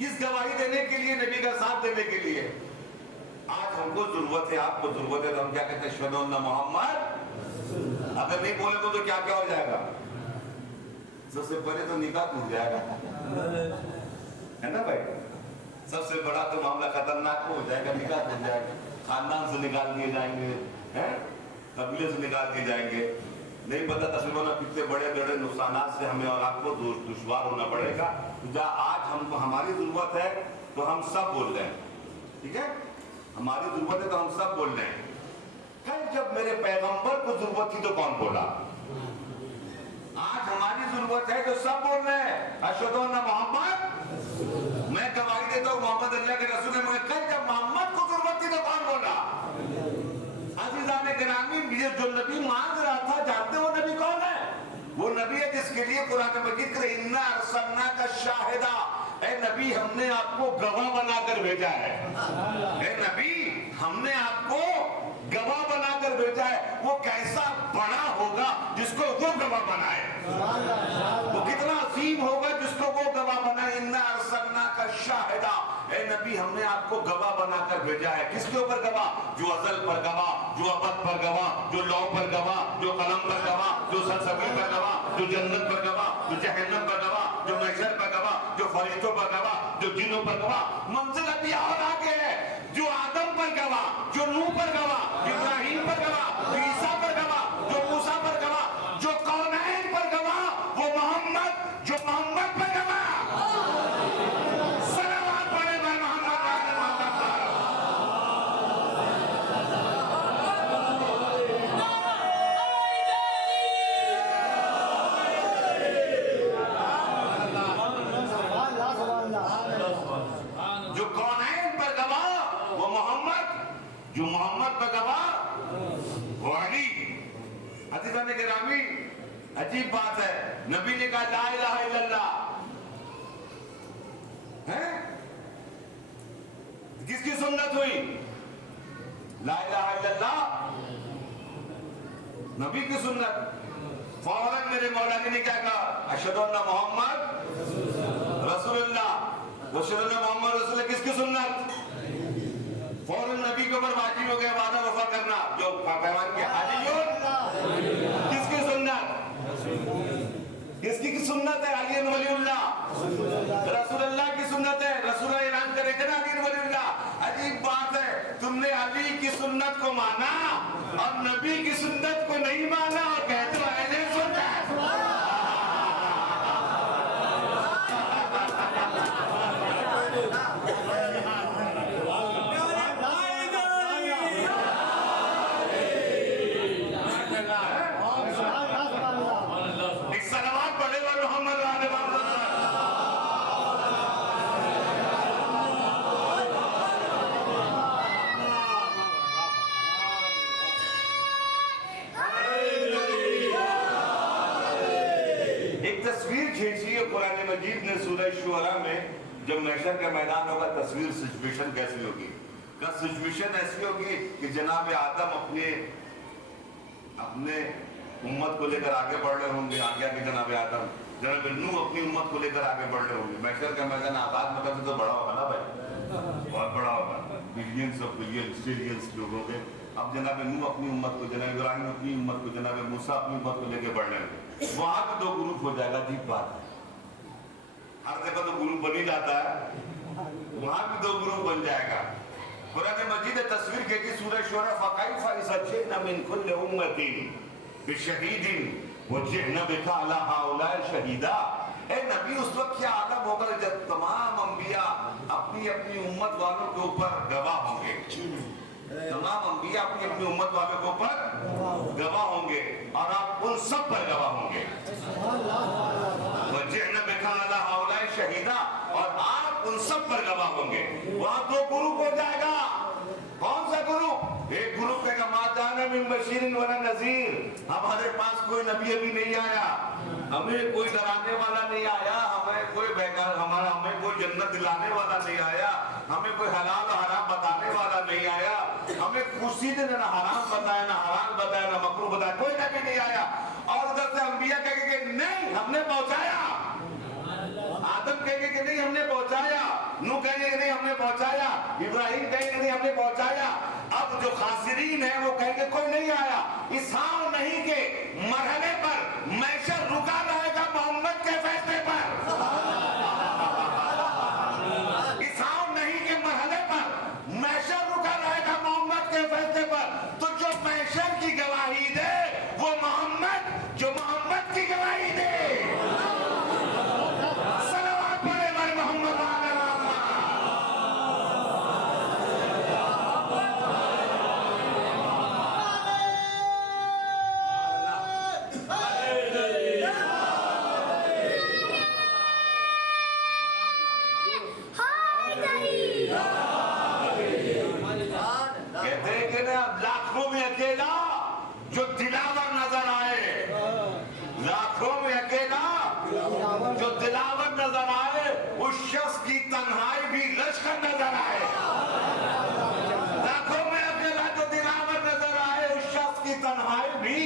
इस गवाही देने के लिए, नबी का साथ देने के लिए। आज हमको जरूरत है, आपको जरूरत है, तो हम क्या कहते हैं, अशहदु अन्ना मोहम्मद। अगर नहीं बोलेंगे तो क्या क्या हो जाएगा, सबसे पहले तो निकाह टूट जाएगा, है ना भाई, सबसे बड़ा तो मामला खतरनाक हो जाएगा, निकाह टूट जाएगा, खानदान से निकाल दिए जाएंगे, हैं, कबीले से निकाल दिए जाएंगे। नहीं पता तकरीबन कितने बड़े बड़े नुकसानात से हमें और आपको दुश्वार होना पड़ेगा। आज हमको हमारी जरूरत है तो हम सब बोल रहे हैं, ठीक है, हमारी जरूरत है तो हम सब बोल रहे हैं। कल जब मेरे पैगंबर को जरूरत थी तो कौन बोला, आज हमारी जरूरत है तो सब बोल रहे हैं अशहदु अन्ना मोहम्मद, मैं गवाही देता हूँ मोहम्मद अल्लाह के रसूल है। मगर कल जब मोहम्मद को जरूरत थी तो कौन बोला, गिरामी जो नबी मांग रहा था, जानते हो नबी कौन है? वो नबी है जिसके लिए कुरान मजीद कहे इन्ना अरसलना का शाहिदा, ए नबी हमने आपको गवाह बनाकर भेजा है। ए नबी हमने आपको गवाह बनाकर भेजा है। वो कैसा बड़ा होगा जिसको वो गवाह बनाए, वो कितना अजीम होगा जिसको वो गवाह बनाए। इन्ना अरसलना का शाहिदा, ए नबी हमने आपको गवाह बनाकर भेजा है। किसके ऊपर गवाह? जो अज़ल पर गवाह, जो अबद पर गवाह, जो लौ पर गवाह, जो कलम पर गवाह, जो सलसबील पर गवाह, जो जन्नत पर गवाह, जो जहन्नम पर गवाह, जो महशर पर गवाह, जो फरिश्तों पर गवाह, जो जिन्नों पर गवाह। मंजिल अभी और आगे है, जो आदम पर गवाह, जो नूह पर गवाह, इब्राहिम पर गवाह, जो ईसा पर गवाह, जो मूसा पर गवाह, जो कौनैन पर गवाह, वो मोहम्मद, जो मोहम्मद पर गवाह। सलावत पढ़े भाई मोहम्मद जो कौनैन पर गवाह वो मोहम्मद, जो मोहम्मद पर गवाह वो अली। अज़ीज़ान गिरामी, अजीब बात है, नबी ने कहा ला इलाहा इल्लल्लाह है, किसकी सुन्नत हुई? ला इलाहा इल्लल्लाह नबी की सुन्नत। फौरन मेरे मौलाना ने क्या कहा? अशहदु अन्ना मोहम्मद रसूलुल्लाह। वो अशहदु मोहम्मद रसूल किसकी सुन्नत? फौरन नबी के ऊपर वाजिब हो गया वादा वफा करना, जो पैमान के अलीयुन किसकी सुन्नत? किसकी की सुन्नत है? अली वलीउल्लाह, रसूलुल्लाह की सुन्नत है। रसूल ऐलान करेंगे ना अली वलीउल्लाह। अजीब बात है, तुमने अली की सुन्नत को माना और नबी की सुन्नत को नहीं माना और कहते हो ऐसे सुन्नत। कुरान मजीद ने सूरह शुअरा में जब महशर का मैदान होगा तस्वीर सिचुएशन कैसी होगी? का सिचुएशन ऐसी होगी कि जनाब आदम अपने उम्मत को लेकर आगे बढ़ रहे होंगे, आगे आगे जनाब आदम, जनाब नूह अपनी उम्मत को लेकर आगे बढ़ रहे होंगे। महशर का मैदान आबाद मतलब तो बड़ा होगा ना भाई, बहुत बड़ा होगा, बिलियंस ऑफ बिलियंस ट्रिलियंस लोग होंगे। अब जनाब नूह अपनी उम्मत को, जनाब इब्राहिम अपनी उम्मत को, जनाब मूसा अपनी उम्मत को लेकर बढ़ रहे होंगे। वहां भी दो ग्रुप हो जाएगा। अजीब बात है, हर जगह तो ग्रुप बन ही जाता है, वहां भी दो ग्रुप बन जाएगा। कुरान मजीद तस्वीर के की सूरह शुरा फकाइफा इज़ा जिअना मिन कुल्लि उम्मतिन बिशहीदिन व जिअना बिका अला हाउलाए शहीदा। ए नबी उस वक्त क्या आलम होगा जब तमाम अंबिया अपनी अपनी उम्मत वालों के ऊपर गवाह होंगे। तमाम अंबिया अपनी अपनी उम्मत वालों के ऊपर गवाह होंगे और आप उन सब पर गवाह होंगे। वजहना बिका अला हाउलाए शहीदा, और आप उन सब पर गवाह होंगे। वहां दो ग्रुप हो जाएगा। कौन सा ग्रुप? एक ग्रुप कहेगा मा जाना मिन बशीरिन वला नज़ीर, हमारे पास कोई नबी अभी नहीं आया, हमें कोई डराने वाला नहीं आया, हमें कोई बेकार हमें कोई जन्नत दिलाने वाला नहीं आया, हमें कोई हलाल और हराम बताने वाला नहीं आया, हमें किसी ने ना हराम बताया ना हलाल बताया ना मकरूह बताया, कोई नबी नहीं आया। और उधर से अंबिया कहेंगे नहीं हमने पहुंचाया, आदम कहेंगे कि नहीं हमने पहुंचाया, नूह कहेंगे कि नहीं हमने पहुंचाया, इब्राहिम कहेंगे नहीं हमने पहुंचाया। अब जो खासिरीन है वो कहेंगे कोई नहीं आया। इस हाँ नहीं के मरहले पर महशर रुका रहेगा मोहम्मद के फैसले पर। इस हाँ नहीं के मरहले पर महशर रुका रहेगा मोहम्मद के फैसले पर। तो जो महशर की गवाही दे वो मोहम्मद, जो मोहम्मद की गवाही दे। लाखों में अकेला जो दिलावर नजर आए, लाखों में अकेला जो दिलावर नजर आए, उस शख्स की तन्हाई भी लश्कर नजर आए। लाखों में अकेला जो दिलावर नजर आए, उस शख्स की तन्हाई भी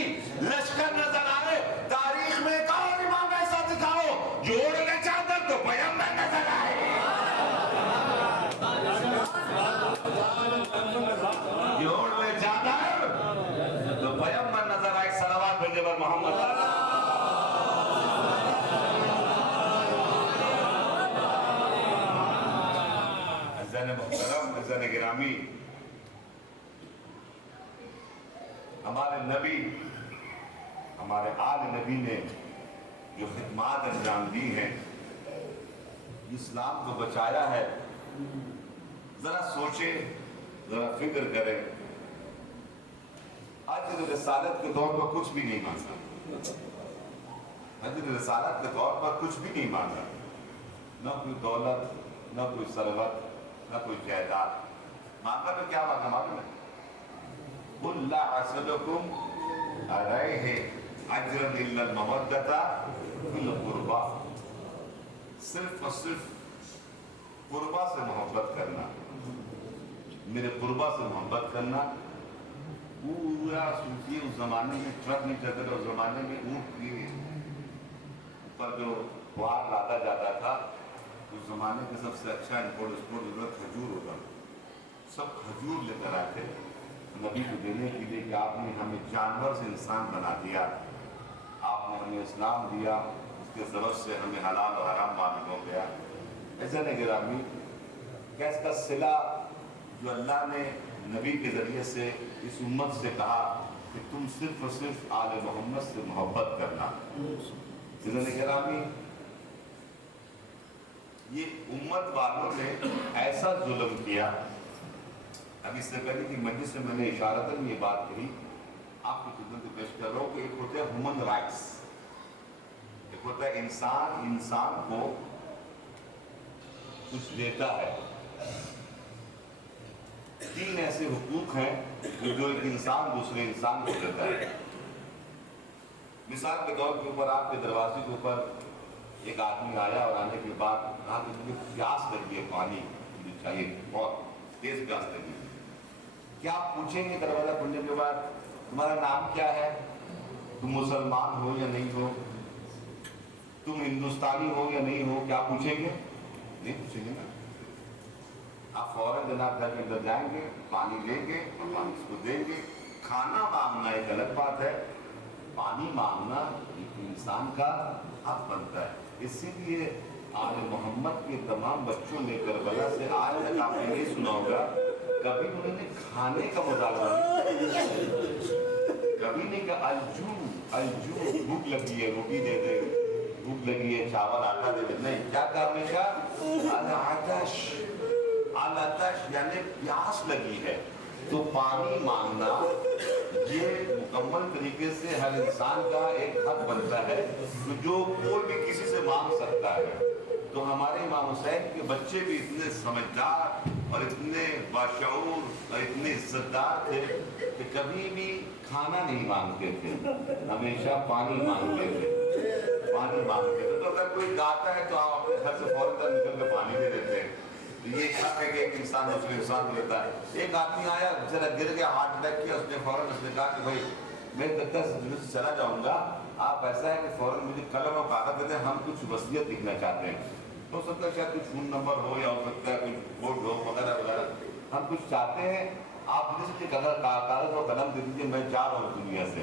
लश्कर नजर आए। तारीख में एक और इमाम ऐसा दिखाओ जो ओढ़े चादर तो पैगंबर नजर आए। जोड़ में चादर तो पैगंबर नजर आए। सलावत भेजे पर मोहम्मद। अज़ान गिरामी, हमारे नबी, हमारे आल नबी ने जो खिदमत अंजाम दी हैं, इस्लाम को बचाया है। जरा सोचे, जरा फिक्र करें। आज रिसालत के दौर पर कुछ भी नहीं मांगा, आज रिसालत के दौर पर कुछ भी नहीं मांगा, न कोई दौलत, न कोई सरवत, न कोई जायदाद। मांगा तो क्या मांगा मालूम है? कुल्ला असलकुम अलैहि अज्रन इल्ला मवद्दता फिल कुर्बा। सिर्फ और सिर्फ कुर्बा से मोहब्बत करना, मेरे कुर्बा से मोहब्बत करना। पूरा सोचिए, उस जमाने में ट्रक नहीं चलते थे, उस जमाने में ऊँट के ऊपर जो वार लादा जाता था, उस जमाने के सबसे अच्छा इम्पोर्ट एक्सपोर्ट खजूर होता था। सब खजूर लेकर आते नबी को देने के लिए कि आपने हमें जानवर से इंसान बना दिया, आपने हमें इस्लाम दिया, उसके सबब से हमें हलाल और हराम मालूम हो गया। ऐसा नहीं गिरामी, क्या इसका सिला जो अल्लाह ने नबी के ज़रिए से इस उम्मत से कहा कि तुम सिर्फ और सिर्फ आले मोहम्मद से मोहब्बत करना। इज़न गिरामी, ये उम्मत वालों ने ऐसा जुल्म किया। अब इससे पहले कि मजलिस में मैंने इशारतन ये बात कही, आपकी खिदमत में पेश कर रहा हूँ कि एक होता है ह्यूमन राइट्स, एक होता है इंसान को कुछ देता है। तीन ऐसे हुकूक हैं जो एक इंसान दूसरे इंसान को देता है। मिसाल के तौर के ऊपर आपके दरवाजे के ऊपर एक आदमी आया और आने के बाद कहा कि मुझे प्यास लगी है, पानी मुझे चाहिए, बहुत तेज प्यास लगी। क्या आप पूछेंगे दरवाजा खुलने के बाद तुम्हारा नाम क्या है, तुम मुसलमान हो या नहीं हो, तुम हिंदुस्तानी हो या नहीं हो? क्या पूछेंगे? नहीं पूछेंगे ना। आप फौरन जनाब घर के अंदर जाएंगे, पानी लेंगे और पानी उसको देंगे। खाना मांगना एक अलग बात है, पानी मांगना एक इंसान का हक बनता है। इसीलिए आले मोहम्मद के तमाम बच्चों ने करबला से आज तक आपने नहीं सुना होगा कभी उन्होंने खाने का मुतालबा नहीं, कभी नहीं कहा अलजू भूख लगी है रोटी दे दे, भूख लगी है चावल आटा दे दे। नहीं, क्या कहा हमेशा? अल-आतश यानी प्यास लगी है तो पानी मांगना ये मुकम्मल तरीके से हर इंसान का एक हक बनता है जो कोई भी किसी से मांग सकता है। तो हमारे इमाम हुसैन के बच्चे भी इतने समझदार और इतने बाशऊर और इतने इज्जतदार थे कि कभी भी खाना नहीं मांगते थे, हमेशा पानी मांगते थे, पानी मांगते थे। तो अगर कोई गाता है तो आप अपने घर से फौरन निकल कर पानी दे देते हैं। तो ये हक है कि एक इंसान दूसरे इंसान को लेता है। एक आदमी आया, जरा गिर गया, हार्ट अटैक किया, उसने फौरन उसने कहा कि भाई मैं तक से चला जाऊंगा, आप ऐसा है कि फौरन मुझे कलम और कागज देते हैं, हम कुछ वसीयत लिखना चाहते हैं। तो हो सकता है शायद कुछ फोन नंबर हो या हो सकता है कुछ कोड हो वगैरह वगैरह, हम कुछ चाहते हैं, आप मुझे कागज और कलम दे दीजिए, मैं जा रहा हूँ दुनिया से।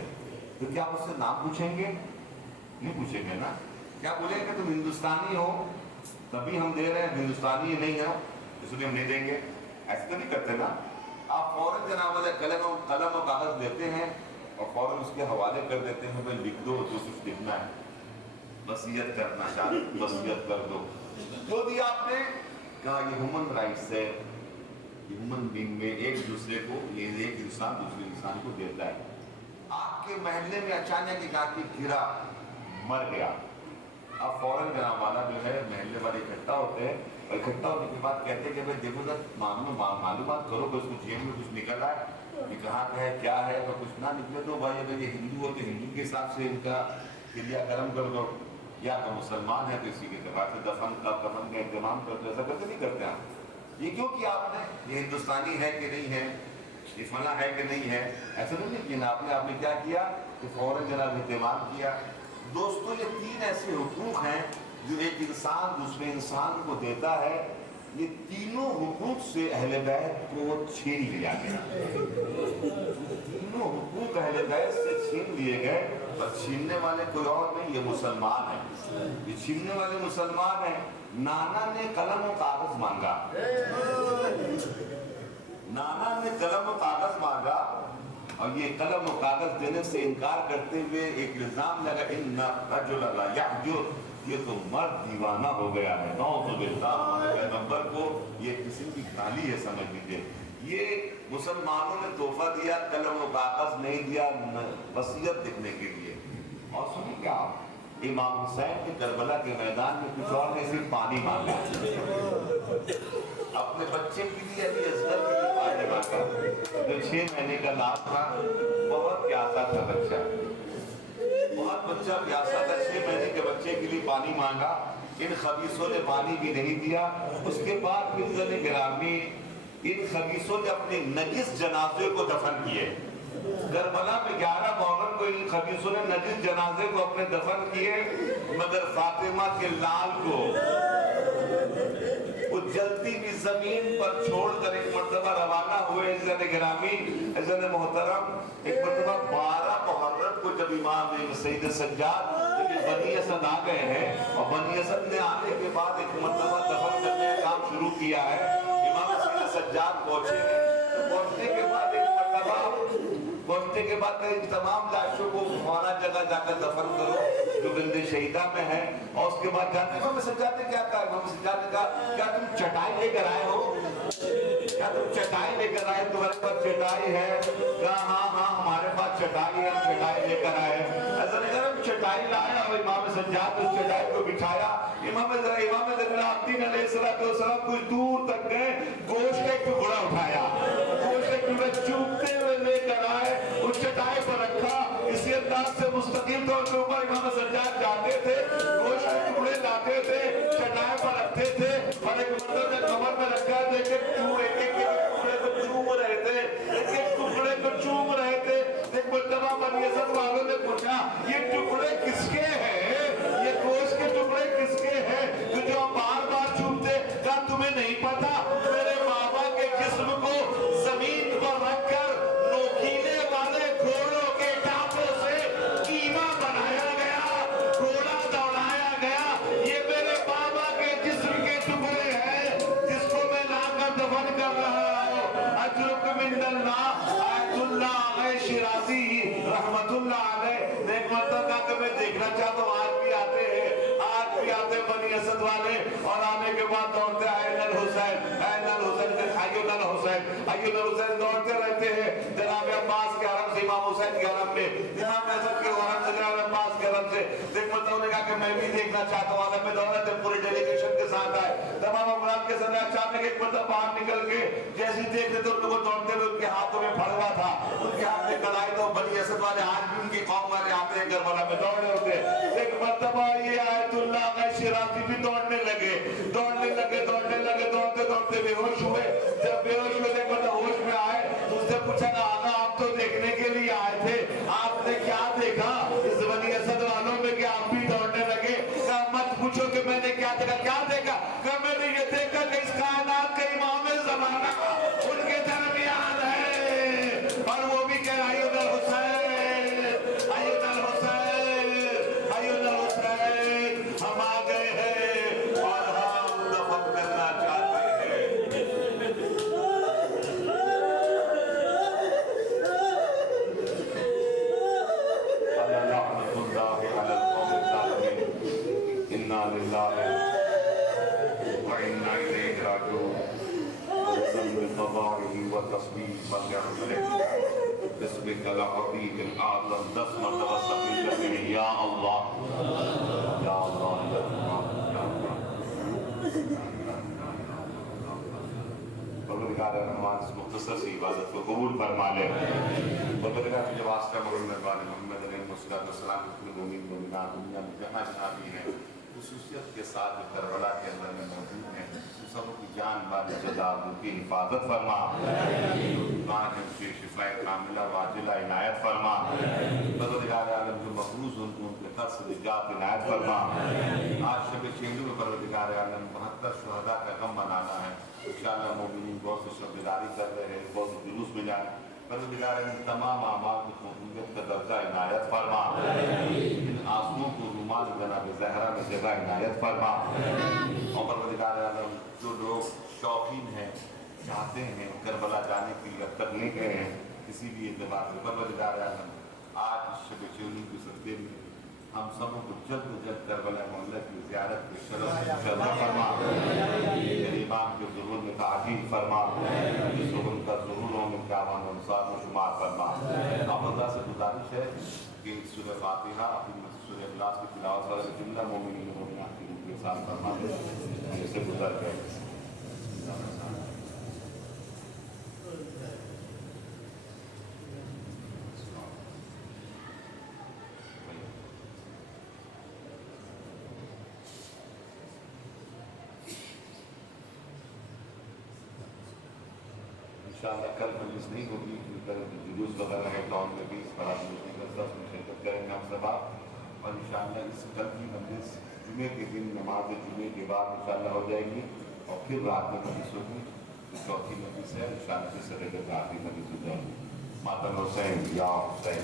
तो क्या आप उससे नाम पूछेंगे? नहीं पूछेंगे ना। क्या बोलेंगे तुम हिंदुस्तानी हो तभी हम दे रहे हैं, हिंदुस्तानी नहीं है इसलिए हम नहीं देंगे? ऐसे तो नहीं करते ना। आप फौरन जनाब वाले कलम और कागज देते हैं और फौरन उसके हवाले कर देते हैं, भाई लिख दो जो कुछ लिखना है, वसीयत करना चाहते वसीयत कर दो। तो दिया आपने कहा ये ह्यूमन राइट्स है, ह्यूमन बीइंग में एक दूसरे को, ये एक इंसान दूसरे इंसान को देता है। आपके महल्ले में अचानक एक आदमी गिरा, मर गया, अब फौरन जनाब वाला जो है महल्ले वाले इकट्ठा होते हैं और इकट्ठा होने के बाद कहते हैं कि भाई देखो सर मालूमात करो कि उसको जेब में कुछ निकल रहा है, یہ کہاں کا ہے کیا ہے تو کچھ نہ نکلے تو بھائی اگر یہ ہندو ہو تو ہندو کے حساب سے ان کا کریا کرم کر دو، یا تو مسلمان ہے تو اسی کے اعتبار سے دفن کا اہتمام کر دو. ایسا کرتے نہیں کرتے آپ. یہ کیوں کیا آپ نے؟ یہ ہندوستانی ہے کہ نہیں ہے، یہ فلاں ہے کہ نہیں ہے، ایسا نہیں کیا آپ نے کیا کیا کہ فوراً جناب اہتمام کیا. دوستو یہ تین ایسے حقوق ہیں جو ایک انسان دوسرے انسان کو دیتا ہے. یہ تینوں حقوق سے اہل بیت کو چھین لیا گیا. تینوں حقوق اہل بیت سے چھین لیے گئے، اور چھیننے والے کوئی اور نہیں، یہ مسلمان ہیں. یہ چھیننے والے مسلمان ہیں. نانا نے قلم و کاغذ مانگا، نانا نے قلم و کاغذ مانگا، اور یہ قلم و کاغذ دینے سے انکار کرتے ہوئے ایک الزام لگا ان رجل لا یحجر، یہ تو مرد دیوانہ ہو گیا ہے. نعوذ باللہ. ہمارے پیغمبر کو یہ کسی کی گالی ہے سمجھ لیجیے. یہ مسلمانوں نے تحفہ دیا، قلم و کاغذ نہیں دیا وصیت لکھنے کے لیے. اور سنیں کیا آپ، امام حسین کے کربلا کے میدان میں کچھ اور نے صرف پانی مانگا، اپنے بچے کے لیے علی اصغر کے لیے پانی مانگا جو 6 مہینے کا لاد تھا. بہت پیاسا تھا بچہ، بہت بچہ پیاسا تھا. 6 مہینے کے بچے کے لیے پانی مانگا. ان خبیثوں نے پانی بھی نہیں دیا. اس کے بعد ملزن گرامی ان خبیثوں نے اپنے نجس جنازے کو دفن کیے. کربلا میں 11 محرم کو ان خبیثوں نے نجس جنازے کو اپنے دفن کیے، مگر فاطمہ کے لال کو وہ جلتی بھی زمین پر چھوڑ کر ایک مرتبہ روانہ ہوئے. عزت گرامی، عزت محترم، ایک مرتبہ 12 محرم کو جب امام سید سجاد بنی اسد آ گئے ہیں، اور بنی اسد نے آنے کے بعد ایک مرتبہ دفن کرنے کا کام شروع کیا ہے. امام سید سجاد پہنچے ہیں، پہنچنے کے بعد ایک مرتبہ پہنچنے کے بعد تمام لاشوں کو فلاں جگہ جا کر دفن کرو جو گندے شہیدہ میں ہے. اور اس کے بعد جانتے ہیں امام سجاد نے کیا کہا؟ امام سجاد نے کہا کیا تم چٹائی لے کر آئے ہو؟ کیا تم چٹائی لے کر آئے؟ تمہارے پاس چٹائی ہے؟ کہا ہاں ہمارے پاس چٹائی ہے، ہم چٹائی لے کر آئے. ایسا نہیں کہا چٹائی لایا اور امام سجاد اس چٹائی کو بچھایا. امام الدین علیہ السلام کچھ دور تک گئے، گوشت کا ایک ٹکڑا اٹھایا، گوشت کا ایک ٹکڑا چوبتے ہوئے لے کر آئے، اس چٹائی پر رکھا. اسی انداز سے مستقیم طور کے اوپر امام سجاد جاتے تھے، گوشت کے ٹکڑے لاتے تھے، چٹائی پر رکھتے تھے، اور ایک مرتبہ جب کمر میں رکھا تھے کہ ایک ٹکڑے کو چوم رہے تھے، ایک ایک ٹکڑے کو چوم رہے تھے. ایک مرتبہ بنی اسد والوں نے پوچھا یہ ٹکڑے کس کے ہیں، یہ گوشت کے ٹکڑے کس کے ہیں کہ جو ہم بار بار چومتے؟ کہا تمہیں نہیں پتا میرے بابا کے جسم کو زمین پر رکھ کر نوکیلے والے گھوڑوں کے ٹانپوں سے قیمہ بنایا گیا، گھوڑا دوڑایا گیا. یہ میرے بابا کے جسم کے ٹکڑے ہیں جس کو میں لا کر دفن کر رہا ہوں. اجرک من اللہ آیت اللہ علیہ شیرازی رحمت اللہ علیہ نے ایک مرتبہ کہا کہ میں دیکھنا چاہتا ہوں. آج بھی آتے ہیں، آج بھی آتے ہیں بنی اسد والے، اور آنے کے بعد دوڑتے این الحسین، این الحسین، ایون الحسین، ایون الحسین دوڑتے رہتے ہیں. جناب عباس کے حرم سے امام حسین کے حرم میں، امام حسن کے حرم سے جناب عباس کے حرم سے. ایک مرتبہ نے کہا کہ میں بھی دیکھنا چاہتا ہوں. عالم میں دولت جب پوری ڈیلیگیشن کے ساتھ آئے، تمام افراد کے ساتھ اچانک ایک مرتبہ باہر نکل کے جیسے دیکھتے تو ان کو دوڑتے ہوئے ان کے ہاتھوں میں پھڑوا تھا، ان کے ہاتھ میں کڑائی. تو بنی اسد والے آج بھی ان کی قوم والے آتے ہیں کربلا میں دوڑے ہوتے. ایک مرتبہ یہ آیت اللہ علیہ شیرازی بھی دوڑنے لگے، دوڑنے لگے، دوڑنے لگے، دوڑتے دوڑتے بے ہوش ہوئے. جب بے ہوش ہوئے ایک مرتبہ ہوش میں آئے تو اس سے پوچھا نا آقا آپ تو دیکھنے کے لیے آئے تھے، آپ نے کیا دیکھا اس بنی اسد والوں میں کہ آپ بھی دوڑنے لگے؟ کہا مت پوچھو کہ میں نے کیا دیکھا. کیا دیکھا؟ کہ میں نے یہ دیکھا کہ اس کائنات کا امام زمانہ ان کے درمیان ہے، اور وہ بھی کہہ رہا ایون الحسین، ایون الحسین، ایون الحسین، ہم آ گئے ہیں اور ہم دفن کرنا چاہتے ہیں. لعنت اللہ علی القوم الظالمین. انا للہ وإنا إليه راجعون. بقضائه وتصديق من يعمله باسمك العظيم الأعظم. 10 مرتبہ سبھی کرتے ہیں یا اللہ، یا اللہ، یا اللہ. پروردگار रहमान इस मुख्तसर सी इबादत को कबूल फरमा ले। और बरकत की जवाब का मगन नरवान मोहम्मद अलैहिस्सलाम के मोमिन मोमिनात दुनिया में जहाँ जहाँ भी हैं खुसूसियत के साथ जो करबला के अंदर में मौजूद हैं सब की जान माल सजा उनकी हिफाजत फरमा, शिफाए कामिला वाजिला इनायत फरमा, परवरदिगार आलम जो मखबूज उनके खत से निजात इनायत फरमा। आज शब चेंडू में परवरदिगार आलम 72 शुहदा का गम मनाना है। इंशाअल्लाह मोमिनीन बहुत से शब्दारी कर रहे हैं, बहुत से जुलूस में जाए। परवरदिगार आलम तमाम आमाल की कबूलियत का दर्जा इनायत फरमा, इन आंसुओं को रुमाल जनाब ज़हरा में जगह इनायत फरमा। और परवरदिगार आलम जो लोग शौकीन हैं, चाहते हैं करबला जाने के लिए अब तक नहीं गए हैं किसी भी एतबार से, परवरदिगार आलम आज शब चूनी के सदक़े में हम सबों को जल्द से जल्द करबला मोहल्ला की ज़ियारत के शरफ फरमा, इमाम के ज़ुहूर में ताज़ीम फरमा, उनका ज़ुहूरों में क़याम अनुसार में शुमार फरमा। आप अल्लाह से गुजारिश है कि सूरह फातिहा अपनी सूरह इखलास की तिलावत वाले जुमला मोमिनीन मोमिनात के साथ फरमा दे, जैसे गुजर गए। इंशाअल्लाह कल मजलिस नहीं होगी, कल जुलूस वगैरह है टाउन में भी, बड़ा जुलूस नहीं करता, उसमें शिरकत करेंगे हम सब आप। और इंशाअल्लाह इस कल की मजलिस जुमे के दिन नमाज जुमे के बाद इंशाअल्लाह हो जाएगी और फिर रात में मजलिस होगी। चौथी मजलिस है इंशाअल्लाह, फिर सवेरे रात की मजलिस हो जाएगी। मातम हुसैन या हुसैन।